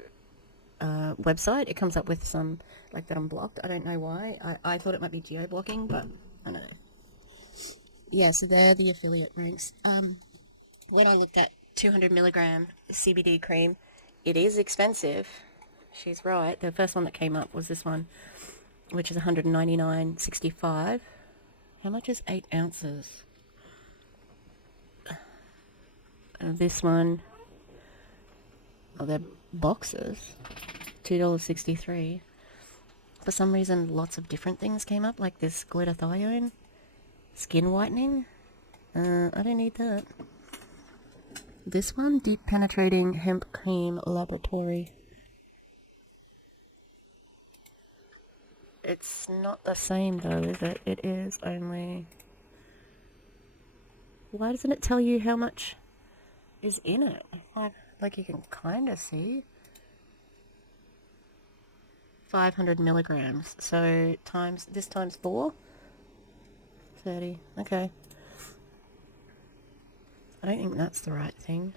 website, it comes up with some, like, that I'm blocked. I don't know why. I thought it might be geo-blocking, but I don't know. Yeah, so they're the affiliate links. When I looked at 200 milligram CBD cream, it is expensive. She's right. The first one that came up was this one, which is $199.65. How much is 8 ounces? This one, oh, they're boxes, $2.63. For some reason, lots of different things came up, like this glutathione, skin whitening. I don't need that. This one, deep penetrating hemp cream laboratory. It's not the same though, is it? It is only... Why doesn't it tell you how much is in it? Like you can kind of see. 500 milligrams. So times 4? 30. Okay. I don't think that's the right thing.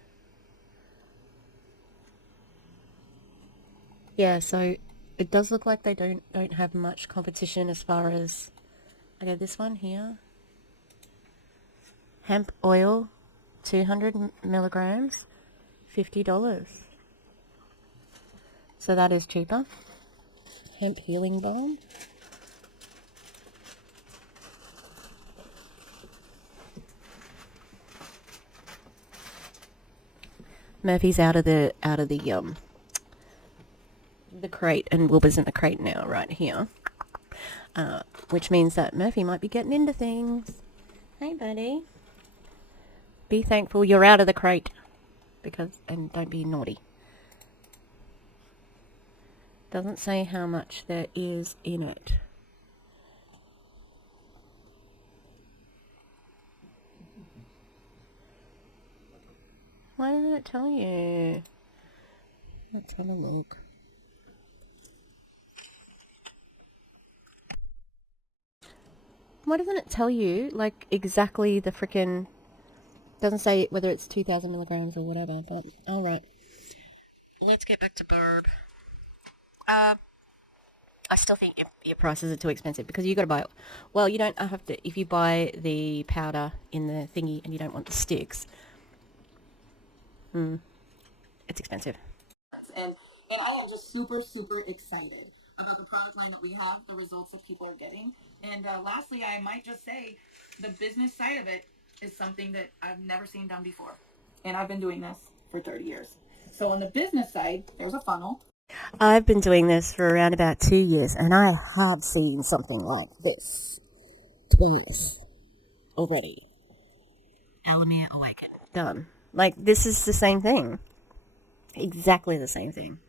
Yeah, so it does look like they don't have much competition as far as... Okay, this one here. Hemp oil, 200 milligrams, $50. So that is cheaper. Hemp healing balm. Murphy's out of the crate, and Wilbur's in the crate now, right here. Which means that Murphy might be getting into things. Hey, buddy. Be thankful you're out of the crate, and don't be naughty. Doesn't say how much there is in it. Why doesn't it tell you? Let's have a look. Why doesn't it tell you, like, exactly the frickin'... Doesn't say whether it's 2,000 milligrams or whatever, but alright. Let's get back to Barb. I still think your prices are too expensive because you got to buy it. Well, you don't have to. If you buy the powder in the thingy and you don't want the sticks, it's expensive. And I am just super, super excited about the product line that we have, the results that people are getting. And lastly, I might just say the business side of it is something that I've never seen done before. And I've been doing this for 30 years. So on the business side, there's a funnel. I've been doing this for around about 2 years, and I have seen something like this twice already. Alamere Awaken. Done. Like, this is the same thing. Exactly the same thing.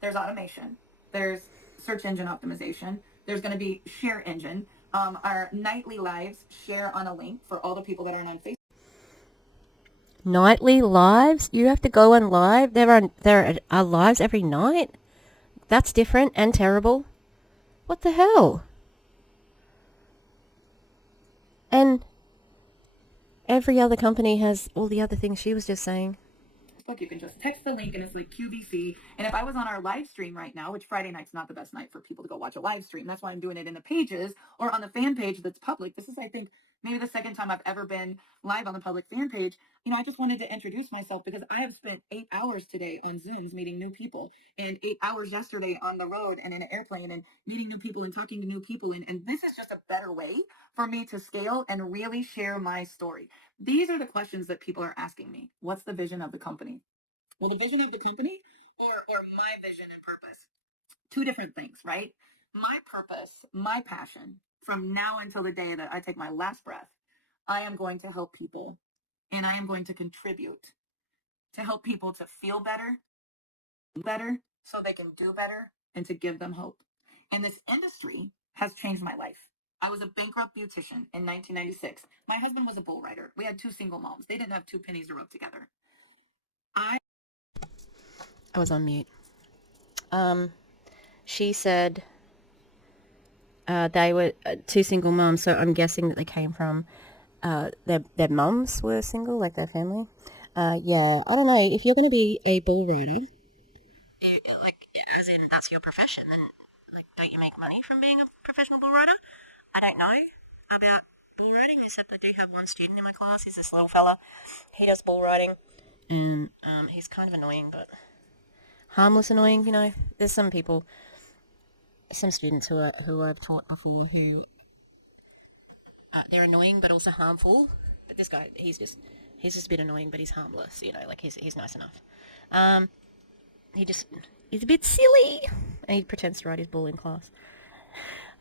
There's automation. There's search engine optimization. There's going to be share engine. Our nightly lives share on a link for all the people that aren't on Facebook. Nightly lives? You have to go on live? There are lives every night? That's different and terrible. What the hell? And every other company has all the other things she was just saying. You can just text the link and it's like QVC. And if I was on our live stream right now, which Friday night's not the best night for people to go watch a live stream, that's why I'm doing it in the pages or on the fan page that's public. This is, I think, maybe the second time I've ever been live on the public fan page. I just wanted to introduce myself because I have spent 8 hours today on Zooms meeting new people and 8 hours yesterday on the road and in an airplane and meeting new people and talking to new people. And this is just a better way for me to scale and really share my story. These are the questions that people are asking me. What's the vision of the company? Well, the vision of the company or my vision and purpose? Two different things, right? My purpose, my passion, from now until the day that I take my last breath, I am going to help people and I am going to contribute to help people to feel better so they can do better and to give them hope. And this industry has changed my life. I was a bankrupt beautician in 1996. My husband was a bull rider. We had 2 single moms. They didn't have 2 pennies to rub together. I was on mute. She said they were 2 single moms, so I'm guessing that they came from their mums were single, like their family. Yeah, I don't know. If you're going to be a bull rider like, as in, that's your profession, then, like, don't you make money from being a professional bull rider? I don't know about bull riding, except I do have one student in my class. He's this little fella. He does bull riding, and he's kind of annoying, but harmless annoying, you know. There's some people, some students who I've taught before who they're annoying but also harmful. But this guy, he's just a bit annoying, but he's harmless, you know. Like he's nice enough. He's a bit silly, and he pretends to ride his bull in class.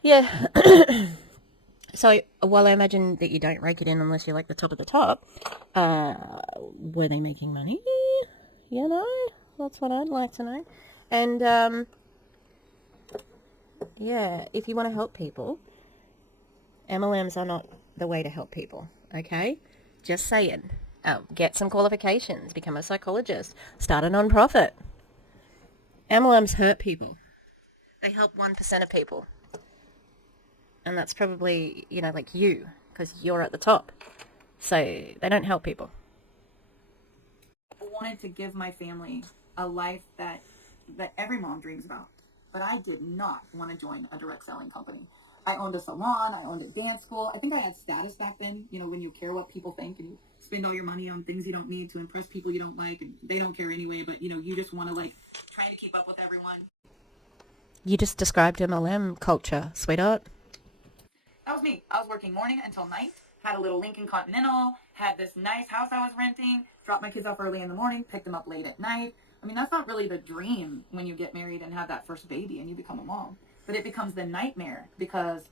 Yeah. So, while I imagine that you don't rake it in unless you're like the top of the top, were they making money? You know, that's what I'd like to know. And, yeah, if you want to help people, MLMs are not the way to help people, okay? Just saying. Get some qualifications, become a psychologist, start a non-profit. MLMs hurt people. They help 1% of people. And that's probably, you know, like you, because you're at the top. So they don't help people. I wanted to give my family a life that every mom dreams about. But I did not want to join a direct selling company. I owned a salon, I owned a dance school. I think I had status back then, you know, when you care what people think and you spend all your money on things you don't need to impress people you don't like, and they don't care anyway, but, you know, you just want to, like, try to keep up with everyone. You just described MLM culture, sweetheart. That was me. I was working morning until night, had a little Lincoln Continental, had this nice house I was renting, dropped my kids off early in the morning, picked them up late at night. I mean, that's not really the dream when you get married and have that first baby and you become a mom. But it becomes the nightmare because...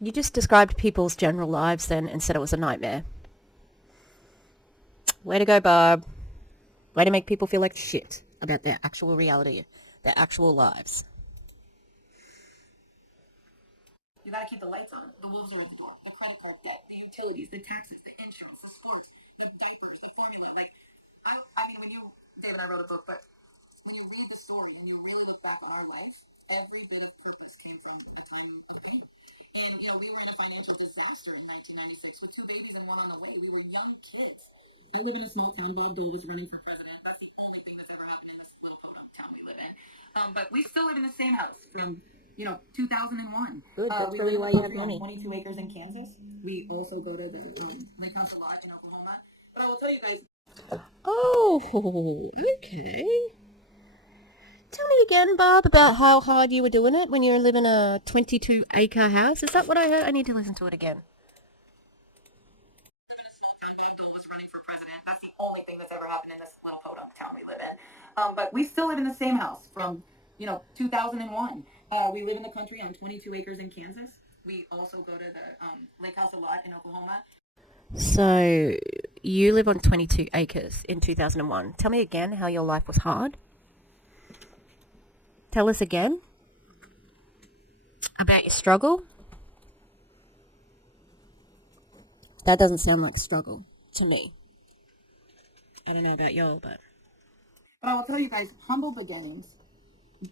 You just described people's general lives then and said it was a nightmare. Way to go, Barb. Way to make people feel like shit about their actual reality, their actual lives. You gotta keep the lights on. The wolves are at the door. The credit card debt, the utilities, the taxes, the insurance, the sports, the diapers, the formula. Like, I mean, when you... Dave and I wrote a book, but when you read the story and you really look back on our life, every bit of purpose came from a time ago. And, you know, we were in a financial disaster in 1996 with 2 babies and 1 on the way. We were young kids. I live in a small town. Bob Dole was running for president. That's the only thing that's ever happened in this little town we live in. But we still live in the same house from, you know, 2001. Good, that's probably why you have money. 22 acres in Kansas. We also go to the Lake House Lodge in Oklahoma. But I will tell you guys. Oh, okay. Tell me again, Barb, about how hard you were doing it when you were living in a 22-acre house. Is that what I heard? I need to listen to it again. That's the only thing that's ever happened in this little podunk town we live in. But we still live in the same house from, you know, 2001. We live in the country on 22 acres in Kansas. We also go to the Lake House a lot in Oklahoma. So, you live on 22 acres in 2001. Tell me again how your life was hard. Tell us again about your struggle. That doesn't sound like struggle to me. I don't know about y'all, but I will tell you guys, humble beginnings,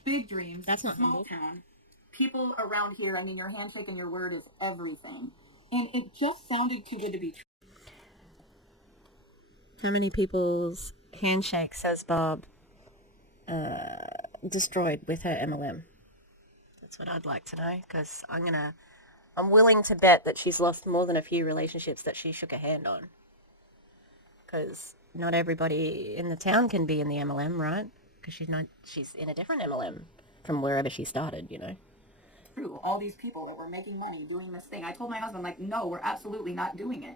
big dreams. That's not small humble. Town. People around here, I mean, your handshake and your word is everything. And it just sounded too good to be true. How many people's handshake, says Bob, destroyed with her MLM? That's what I'd like to know, because I'm willing to bet that she's lost more than a few relationships that she shook a hand on. Because not everybody in the town can be in the MLM, right? Because she's in a different MLM from wherever she started, you know. True, all these people that were making money doing this thing. I told my husband, like, no, we're absolutely not doing it.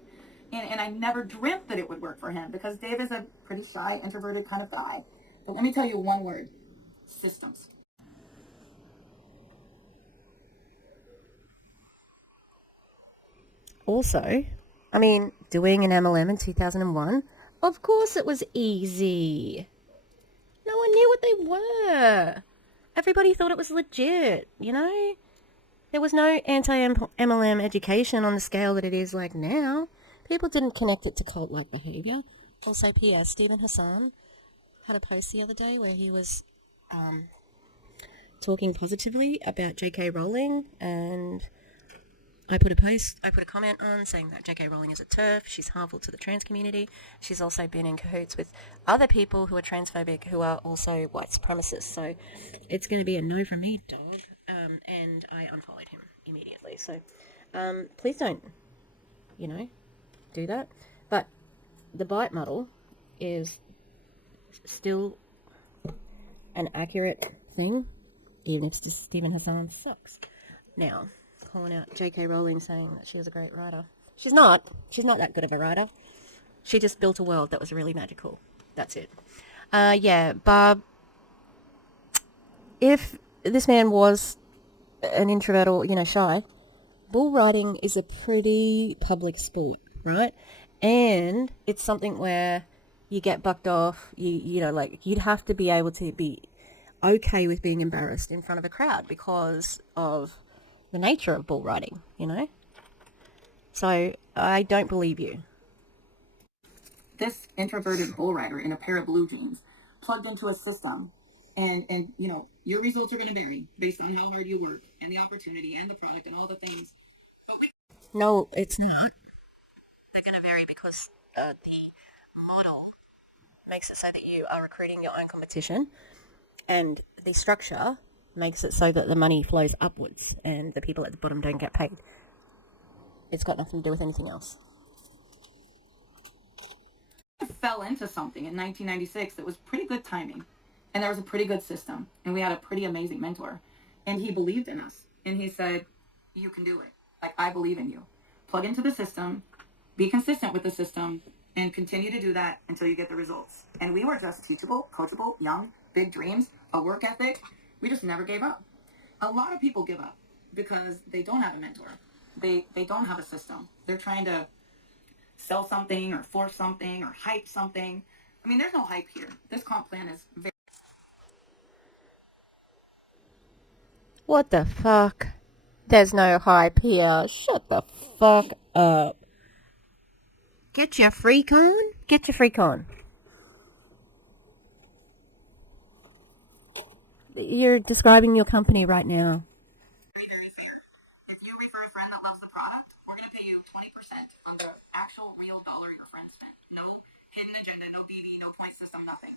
And I never dreamt that it would work for him because Dave is a pretty shy, introverted kind of guy. But let me tell you one word. Systems. Also, I mean, doing an MLM in 2001, of course it was easy. No one knew what they were. Everybody thought it was legit, you know? There was no anti-MLM education on the scale that it is like now. People didn't connect it to cult-like behavior. Also, P.S. Stephen Hassan had a post the other day where he was talking positively about J.K. Rowling, and I put a comment on saying that J.K. Rowling is a TERF, she's harmful to the trans community. She's also been in cahoots with other people who are transphobic who are also white supremacists. So it's going to be a no from me, dog. And I unfollowed him immediately. So please don't, do that. But the bite model is still an accurate thing, even if Stephen Hassan sucks. Now, calling out J.K. Rowling saying that she was a great writer. She's not. She's not that good of a writer. She just built a world that was really magical. That's it. Yeah, Barb, if this man was an introvert or, shy, bull riding is a pretty public sport, right? And it's something where you get bucked off, you'd have to be able to be okay with being embarrassed in front of a crowd because of the nature of bull riding. So I don't believe you. This introverted bull rider in a pair of blue jeans plugged into a system, and your results are going to vary based on how hard you work and the opportunity and the product and all the things. No, it's not. They're going to vary because the model makes it so that you are recruiting your own competition, and the structure makes it so that the money flows upwards and the people at the bottom don't get paid. It's got nothing to do with anything else. I fell into something in 1996 that was pretty good timing, and there was a pretty good system, and we had a pretty amazing mentor, and he believed in us, and he said, you can do it. Like, I believe in you. Plug into the system, be consistent with the system, and continue to do that until you get the results. And we were just teachable, coachable, young, big dreams, a work ethic. We just never gave up. A lot of people give up because they don't have a mentor. They don't have a system. They're trying to sell something or force something or hype something. I mean, there's no hype here. This comp plan is very... What the fuck? There's no hype here. Shut the fuck up. Get your freak on? Get your freak on. You're describing your company right now. If you refer a friend that loves the product, we're going to pay you 20% of the actual real dollar your friend spent. No hidden agenda, no BB, no point system, nothing.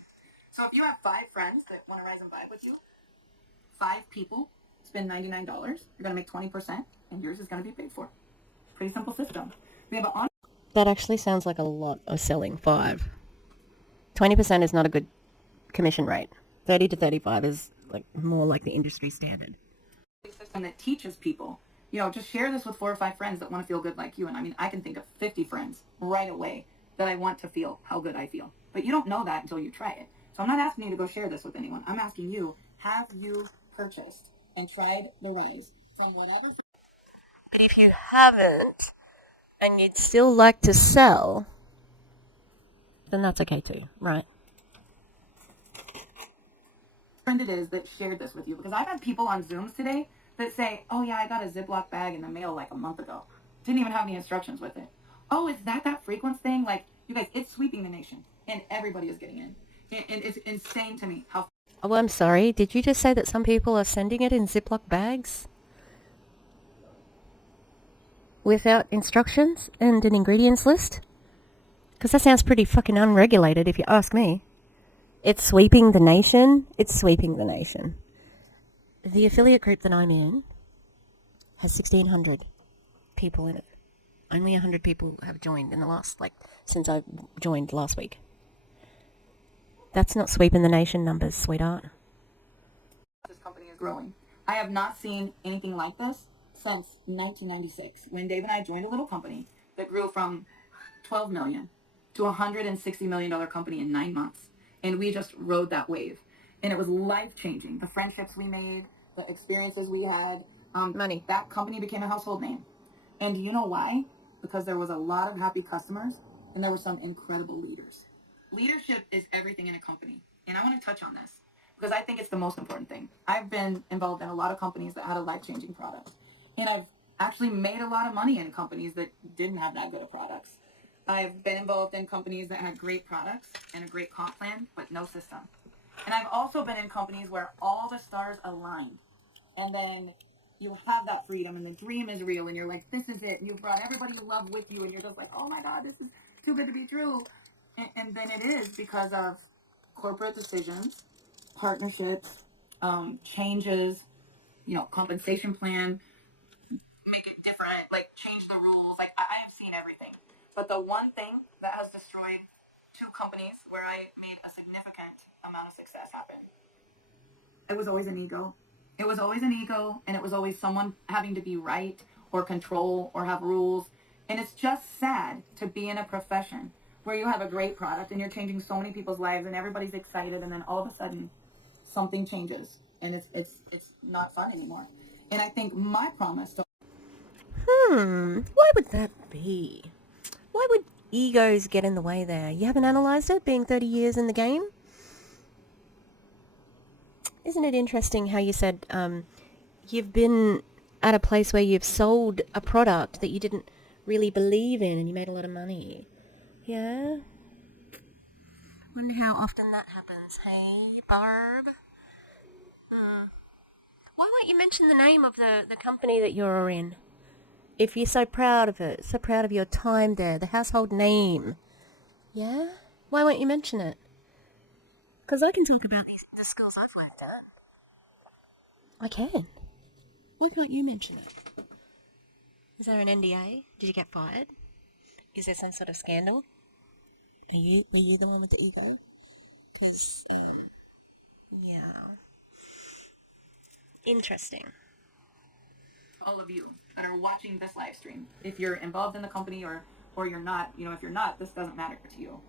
So if you have 5 friends that want to rise and vibe with you, 5 people spend $99, you're going to make 20%, and yours is going to be paid for. Pretty simple system. We have an That actually sounds like a lot of selling 5. 20% is not a good commission rate. 30 to 35 is more like the industry standard. System that teaches people, just share this with 4 or 5 friends that want to feel good like you. And I mean, I can think of 50 friends right away that I want to feel how good I feel. But you don't know that until you try it. So I'm not asking you to go share this with anyone. I'm asking you, have you purchased and tried the Rise from whatever... But if you haven't, and you'd still like to sell, then that's okay too, right? Friend it is that shared this with you, because I've had people on Zooms today that say, oh yeah, I got a Ziploc bag in the mail like a month ago. Didn't even have any instructions with it. Oh, is that Frequence thing? Like, you guys, it's sweeping the nation, and everybody is getting in. And it's insane to me how... Oh, I'm sorry. Did you just say that some people are sending it in Ziploc bags? Without instructions and an ingredients list? Because that sounds pretty fucking unregulated if you ask me. It's sweeping the nation. It's sweeping the nation. The affiliate group that I'm in has 1,600 people in it. Only 100 people have joined in the last, since I joined last week. That's not sweeping the nation numbers, sweetheart. This company is growing. I have not seen anything like this since 1996, when Dave and I joined a little company that grew from 12 million to a $160 million company in 9 months. And we just rode that wave. And it was life-changing. The friendships we made, the experiences we had, money. That company became a household name. And do you know why? Because there was a lot of happy customers, and there were some incredible leaders. Leadership is everything in a company. And I want to touch on this, because I think it's the most important thing. I've been involved in a lot of companies that had a life-changing product. And I've actually made a lot of money in companies that didn't have that good of products. I've been involved in companies that had great products and a great comp plan, but no system. And I've also been in companies where all the stars aligned. And then you have that freedom and the dream is real and you're like, this is it. And you've brought everybody you love with you and you're just like, oh my God, this is too good to be true. And then it is because of corporate decisions, partnerships, changes, compensation plan, make it different, like change the rules. Like I have seen everything. But the one thing that has destroyed two companies where I made a significant amount of success happen, it was always an ego. It was always an ego, and it was always someone having to be right or control or have rules. And it's just sad to be in a profession where you have a great product and you're changing so many people's lives and everybody's excited, and then all of a sudden something changes and it's not fun anymore. And I think my promise to Why would that be? Why would egos get in the way there? You haven't analysed it, being 30 years in the game? Isn't it interesting how you said you've been at a place where you've sold a product that you didn't really believe in and you made a lot of money? Yeah? Wonder how often that happens. Hey, Barb? Why won't you mention the name of the company that you're in? If you're so proud of it, so proud of your time there, the household name. Yeah? Why won't you mention it? Because I can talk about the skills I've worked at. I can. Why can't you mention it? Is there an NDA? Did you get fired? Is there some sort of scandal? Are you the one with the ego? Because, yeah. Interesting. all of you that are watching this live stream, if you're involved in the company or you're not, if you're not, this doesn't matter to you.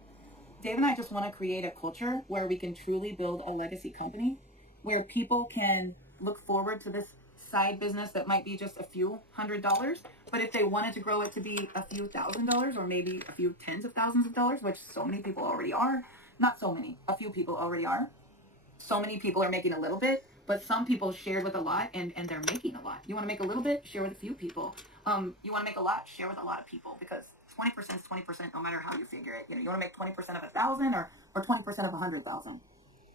Dave and I just want to create a culture where we can truly build a legacy company, where people can look forward to this side business that might be just a few $100s, but if they wanted to grow it to be a few $1,000s or maybe a few tens of thousands of dollars, which so many people already are, not so many, a few people already are. So many people are making a little bit, but some people shared with a lot and they're making a lot. You want to make a little bit, share with a few people. You want to make a lot, share with a lot of people, because 20% is 20% no matter how you figure it. You want to make 20% of 1,000 or 20% of 100,000.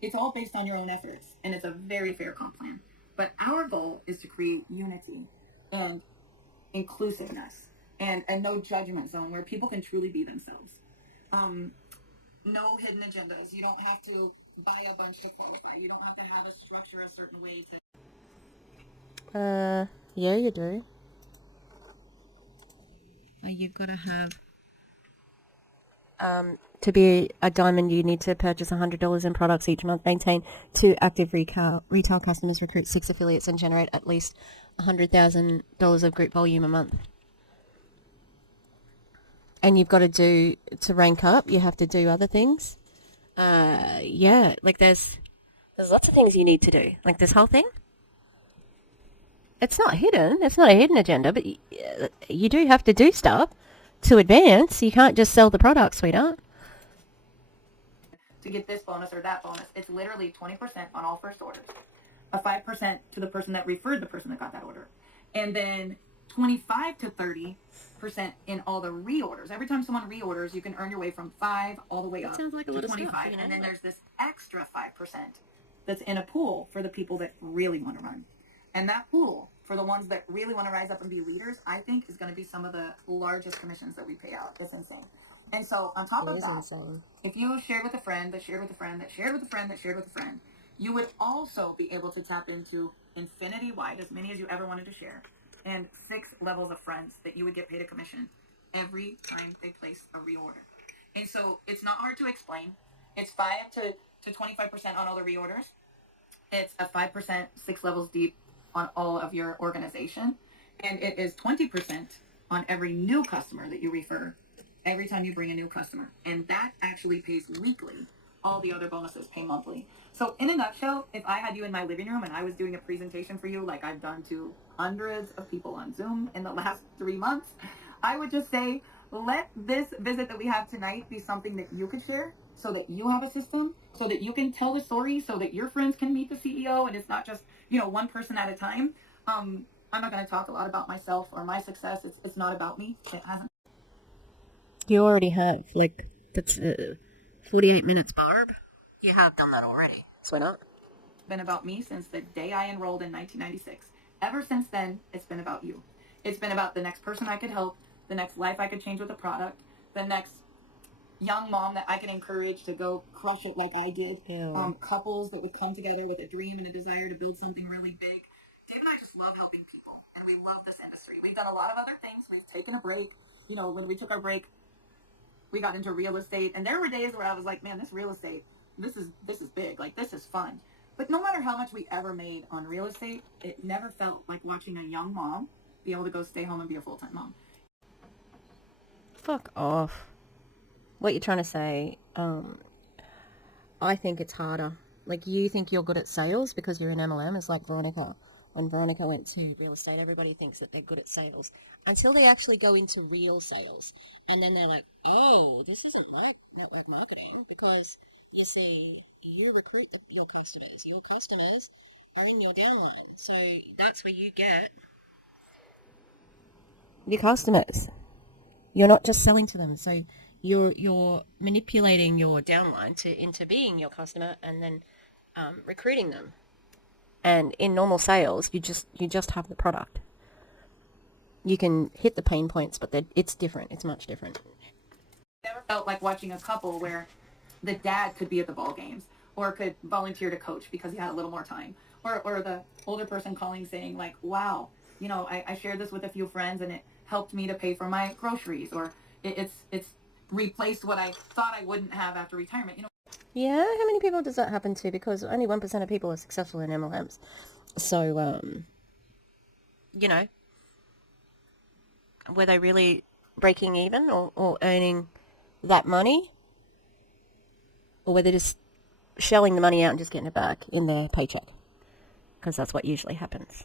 It's all based on your own efforts, and it's a very fair comp plan. But our goal is to create unity and inclusiveness and no judgment zone where people can truly be themselves. No hidden agendas. You don't have to buy a bunch to qualify. You don't have to have a structure a certain way to. Yeah, you do. You've got to have. To be a diamond, you need to purchase $100 in products each month, maintain 2 active retail customers, recruit 6 affiliates, and generate at least $100,000 of group volume a month. And you've got to rank up, you have to do other things. Yeah, like there's lots of things you need to do. Like this whole thing. It's not hidden. It's not a hidden agenda, but you do have to do stuff to advance. You can't just sell the product, sweetheart. To get this bonus or that bonus, it's literally 20% on all first orders, a 5% to the person that referred the person that got that order, and then 25 to 30% in all the reorders. Every time someone reorders, you can earn your way from 5 all the way up sounds like a to lot of 25, stuff, and then there's this extra 5% that's in a pool for the people that really want to run. And that pool, for the ones that really want to rise up and be leaders, I think is going to be some of the largest commissions that we pay out. It's insane. And so on top of that, insane. If you shared with a friend that shared with a friend that shared with a friend that shared with a friend, you would also be able to tap into infinity-wide, as many as you ever wanted to share, and 6 levels of friends that you would get paid a commission every time they place a reorder. And so it's not hard to explain. It's 5 to 25% on all the reorders. It's a 5%, 6 levels deep on all of your organization. And it is 20% on every new customer that you refer every time you bring a new customer. And that actually pays weekly. All the other bonuses pay monthly. So in a nutshell, if I had you in my living room and I was doing a presentation for you like I've done to hundreds of people on Zoom in the last 3 months, I would just say, let this visit that we have tonight be something that you could share so that you have a system, so that you can tell the story, so that your friends can meet the CEO and it's not just, one person at a time. I'm not going to talk a lot about myself or my success. It's not about me. It hasn't. You already have, that's 48 minutes, Barb. You have done that already, sweetheart. Been about me since the day I enrolled in 1996. ever since then, it's been about you. It's been about the next person I could help, the next life I could change with a product, the next young mom that I can encourage to go crush it like I did. Yeah. Couples that would come together with a dream and a desire to build something really big. Dave and I just love helping people, and we love this industry. We've done a lot of other things. We've taken a break. You know, when we took our break, we got into real estate, and there were days where I was like, man, this real estate, this is big. Like, this is fun. But no matter how much we ever made on real estate, it never felt like watching a young mom be able to go stay home and be a full-time mom. Fuck off. What you're trying to say, I think it's harder. Like, you think you're good at sales because you're in MLM. It's like Veronica. When Veronica went to real estate, everybody thinks that they're good at sales until they actually go into real sales. And then they're like, oh, this isn't like network marketing, because you see, you recruit your customers. Your customers are in your downline. So that's where you get your customers. You're not just selling to them. So you're manipulating your downline into being your customer, and then recruiting them. And in normal sales, you just have the product. You can hit the pain points, but it's different. It's much different. Never felt like watching a couple where the dad could be at the ball games or could volunteer to coach because he had a little more time, or the older person calling saying like, wow, you know, I shared this with a few friends and it helped me to pay for my groceries, or it's replaced what I thought I wouldn't have after retirement. You know. Yeah, how many people does that happen to? Because only 1% of people are successful in MLMs. So, you know, were they really breaking even or earning that money? Or were they just shelling the money out and just getting it back in their paycheck? Because that's what usually happens.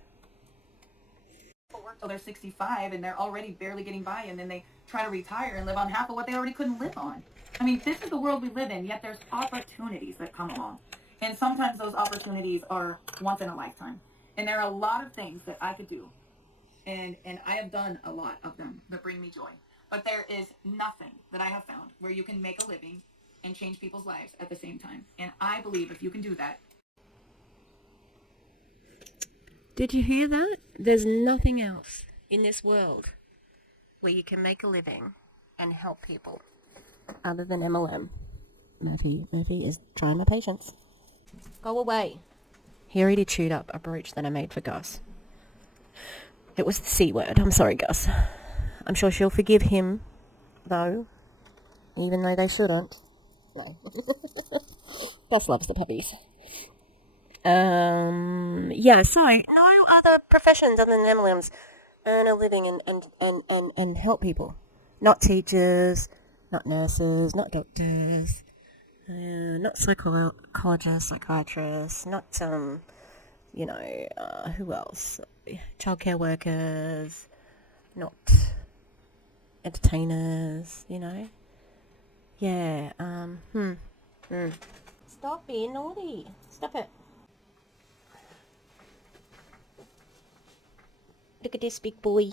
People work till they're 65 and they're already barely getting by, and then they try to retire and live on half of what they already couldn't live on. I mean, this is the world we live in, yet there's opportunities that come along. And sometimes those opportunities are once in a lifetime. And there are a lot of things that I could do. And I have done a lot of them that bring me joy. But there is nothing that I have found where you can make a living and change people's lives at the same time. And I believe if you can do that. Did you hear that? There's nothing else in this world where you can make a living and help people other than MLM. Murphy is trying my patience. Go away. He already chewed up a brooch that I made for Gus. It was the C word. I'm sorry, Gus. I'm sure she'll forgive him, though, even though they shouldn't. No. Gus loves the puppies. Yeah, so no other professions other than MLMs earn a living and help people. Not teachers, not nurses, not doctors, not psychologists, psychiatrists, not, who else? Childcare workers, not entertainers, you know? Yeah, Stop being naughty. Stop it. Look at this big boy.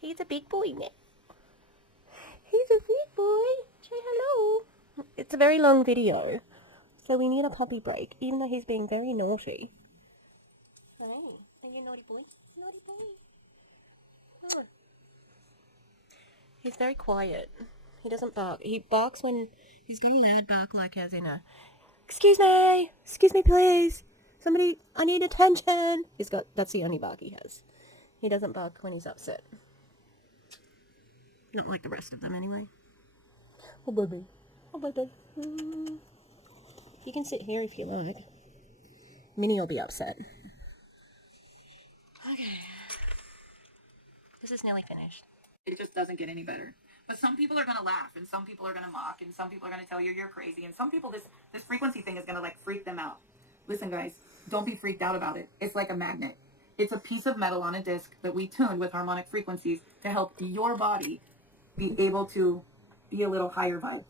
He's a big boy now. He's a big boy. Say hello. It's a very long video, so we need a puppy break, even though he's being very naughty. Hey, are you a naughty boy? Naughty boy. Oh. He's very quiet. He doesn't bark. He barks when he's got a loud bark, like as in a, excuse me please, somebody, I need attention. That's the only bark he has. He doesn't bark when he's upset. Not like the rest of them, anyway. Oh, baby. Oh, baby. You can sit here if you like. Minnie will be upset. Okay. This is nearly finished. It just doesn't get any better. But some people are going to laugh, and some people are going to mock, and some people are going to tell you you're crazy, and some people, this frequency thing is going to, like, freak them out. Listen, guys, don't be freaked out about it. It's like a magnet. It's a piece of metal on a disc that we tune with harmonic frequencies to help your body be able to be a little higher vibe.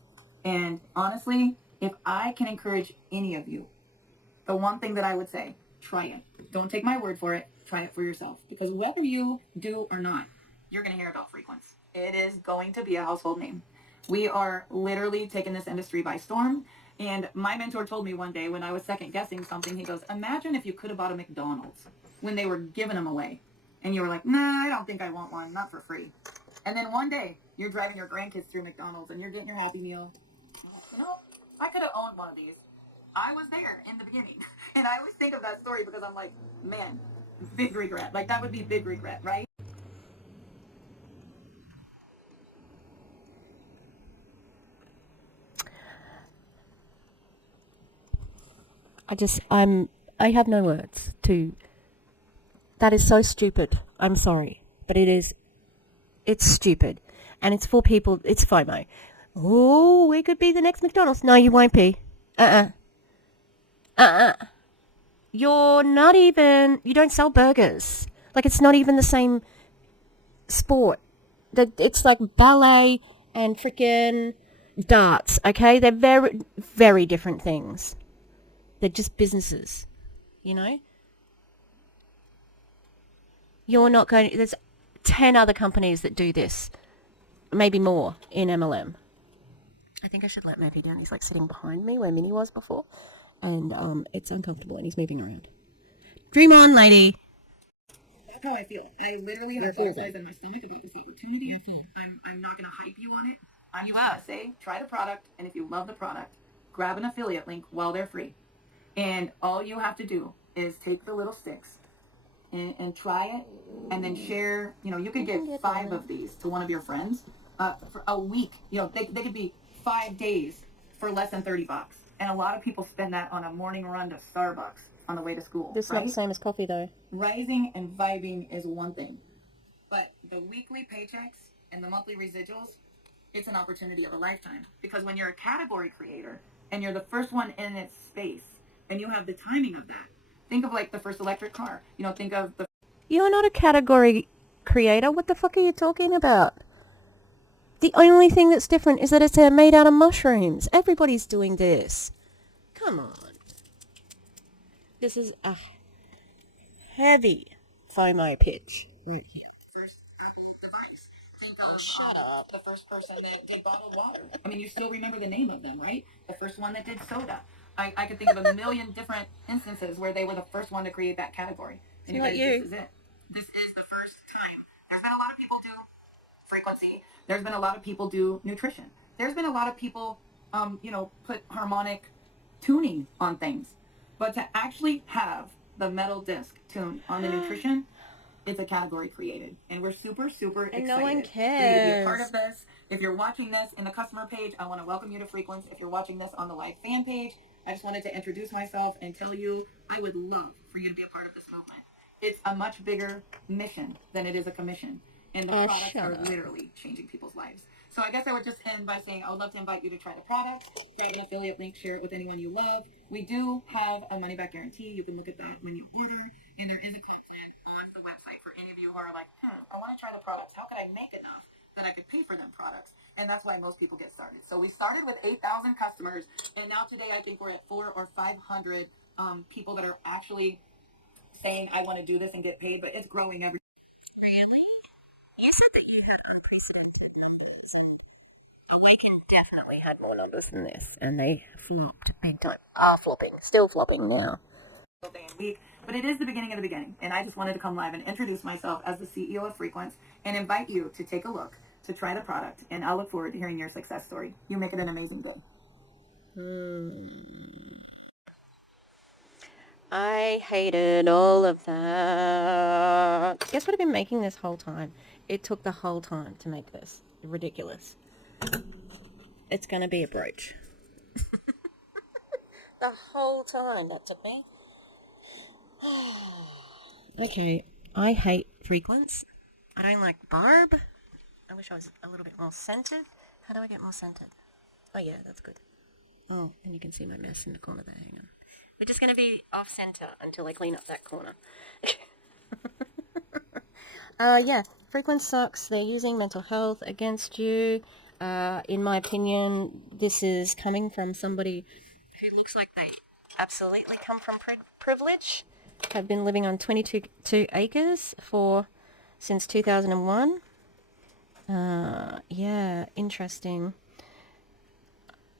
And honestly, if I can encourage any of you, the one thing that I would say, try it. Don't take my word for it. Try it for yourself. Because whether you do or not, you're going to hear about Frequence. It is going to be a household name. We are literally taking this industry by storm. And my mentor told me one day when I was second guessing something, he goes, imagine if you could have bought a McDonald's. when they were giving them away. And you were like, nah, I don't think I want one, not for free. And then one day, you're driving your grandkids through McDonald's and you're getting your Happy Meal. You know, I could have owned one of these. I was there in the beginning. And I always think of that story because I'm like, man, big regret. Like, that would be big regret, right? I have no words to, that is so stupid. I'm sorry, but it's stupid. And it's for people, it's FOMO. Oh, we could be the next McDonald's. No, you won't be. You're not even, you don't sell burgers. Like, it's not even the same sport. It's like ballet and freaking darts, okay? They're very, very different things. They're just businesses, you know? You're not going, there's 10 other companies that do this. Maybe more in MLM. I think I should let Murphy down. He's like sitting behind me where Minnie was before. And it's uncomfortable and he's moving around. Dream on, lady. That's how I feel. I literally have butterflies in my stomach about this opportunity. I'm not going to hype you on it. I'm just going to say, try the product, and if you love the product, grab an affiliate link while they're free. And all you have to do is take the little sticks and try it, and then share. You know, you could give 5 of these to one of your friends for a week. You know, they could be 5 days for less than $30. And a lot of people spend that on a morning run to Starbucks on the way to school. This is not the same as coffee, though. Rising and vibing is one thing, but the weekly paychecks and the monthly residuals, it's an opportunity of a lifetime. Because when you're a category creator and you're the first one in its space and you have the timing of that, think of like the first electric car. You know, think of the... You're not a category creator. What the fuck are you talking about? The only thing that's different is that it's made out of mushrooms. Everybody's doing this. Come on. This is a heavy FOMO pitch right here. First Apple device. Think of shut up. The first person that did bottled water. I mean, you still remember the name of them, right? The first one that did soda. I could think of a million different instances where they were the first one to create that category. And Not you. This is it. This is the first time. There's been a lot of people do frequency. There's been a lot of people do nutrition. There's been a lot of people, put harmonic tuning on things. But to actually have the metal disc tuned on the nutrition, it's a category created. And we're super, super excited. And no one for you to be a part cares. of this. If you're watching this in the customer page, I want to welcome you to Frequence. If you're watching this on the live fan page, I just wanted to introduce myself and tell you I would love for you to be a part of this movement. It's a much bigger mission than it is a commission. And the products are literally changing people's lives. So I guess I would just end by saying I would love to invite you to try the product, grab an affiliate link, share it with anyone you love. We do have a money-back guarantee. You can look at that when you order. And there is a club plan on the website for any of you who are like, I want to try the products. How could I make enough that I could pay for them products? And that's why most people get started. So we started with 8,000 customers. And now today I think we're at 400 or 500 people that are actually saying, I want to do this and get paid. But it's growing every. Really? You said that you had unprecedented numbers, and Awaken definitely had more numbers than this, and they flopped big time. Are flopping, still flopping now. Day and week, but it is the beginning of the beginning, and I just wanted to come live and introduce myself as the CEO of Frequence and invite you to take a look, to try the product, and I'll look forward to hearing your success story. You make it an amazing day. I hated all of that. Guess what I've been making this whole time? It took the whole time to make this. Ridiculous. It's gonna be a brooch. The whole time that took me. Okay, I hate Frequence. I don't like barb. I wish I was a little bit more scented. How do I get more scented? Oh yeah, that's good. Oh, and you can see my mess in the corner there. Hang on. We're just going to be off-center until I clean up that corner. Yeah, Frequence sucks. They're using mental health against you. In my opinion, this is coming from somebody who looks like they absolutely come from privilege. Have been living on 22 acres since 2001. Yeah, interesting.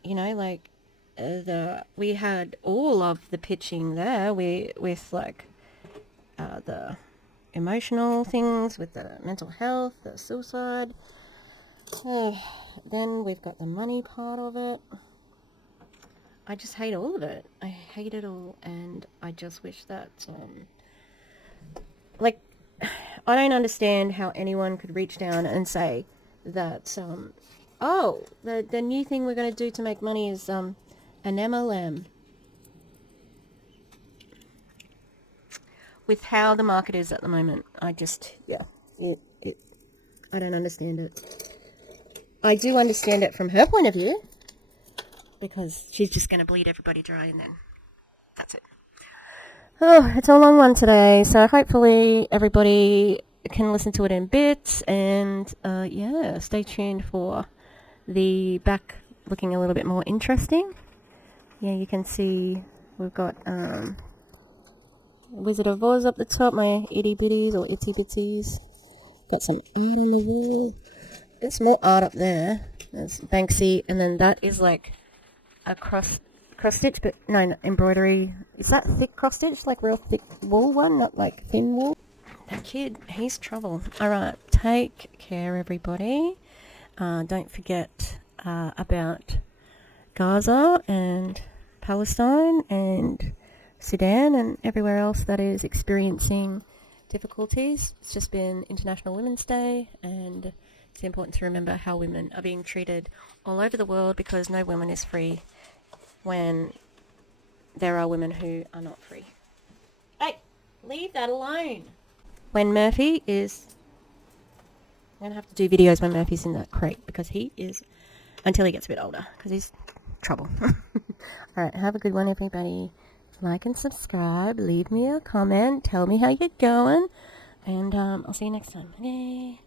You know, like, we had all of the pitching there with like the emotional things with the mental health, the suicide. Then we've got the money part of it. I just hate all of it. I hate it all, and I just wish that, like, I don't understand how anyone could reach down and say that, the new thing we're going to do to make money is, an MLM. With how the market is at the moment, I don't understand it. I do understand it from her point of view, because she's just going to bleed everybody dry and then that's it. Oh, it's a long one today, so hopefully everybody can listen to it in bits, and stay tuned for the back looking a little bit more interesting. Yeah, you can see we've got Wizard of Oz up the top, my itty bitties or itsy bitsies. Got some art on the wall. There's more art up there. There's Banksy, and then that is like a cross stitch, but no, embroidery. Is that thick cross stitch, like real thick wool one, not like thin wool? That kid, he's trouble. Alright, take care everybody. Don't forget about Gaza and Palestine and Sudan and everywhere else that is experiencing difficulties. It's just been International Women's Day, and it's important to remember how women are being treated all over the world, because no woman is free when there are women who are not free. Hey, leave that alone. When Murphy is... I'm going to have to do videos when Murphy's in that crate, because he is... Until he gets a bit older, because he's trouble. Alright, have a good one everybody. Like and subscribe, leave me a comment, tell me how you're going, and I'll see you next time. Okay.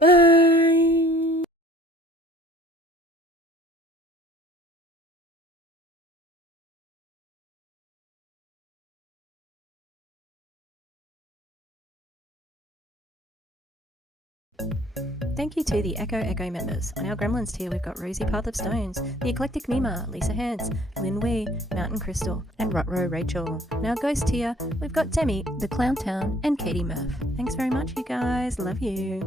Bye! Thank you to the Echo members. On our Gremlins tier, we've got Rosie Path of Stones, The Eclectic Mima, Lisa Hans, Lynn Wee, Mountain Crystal, and Rutro Rachel. On our Ghost tier, we've got Demi, The Clown Town, and Katie Murph. Thanks very much, you guys. Love you.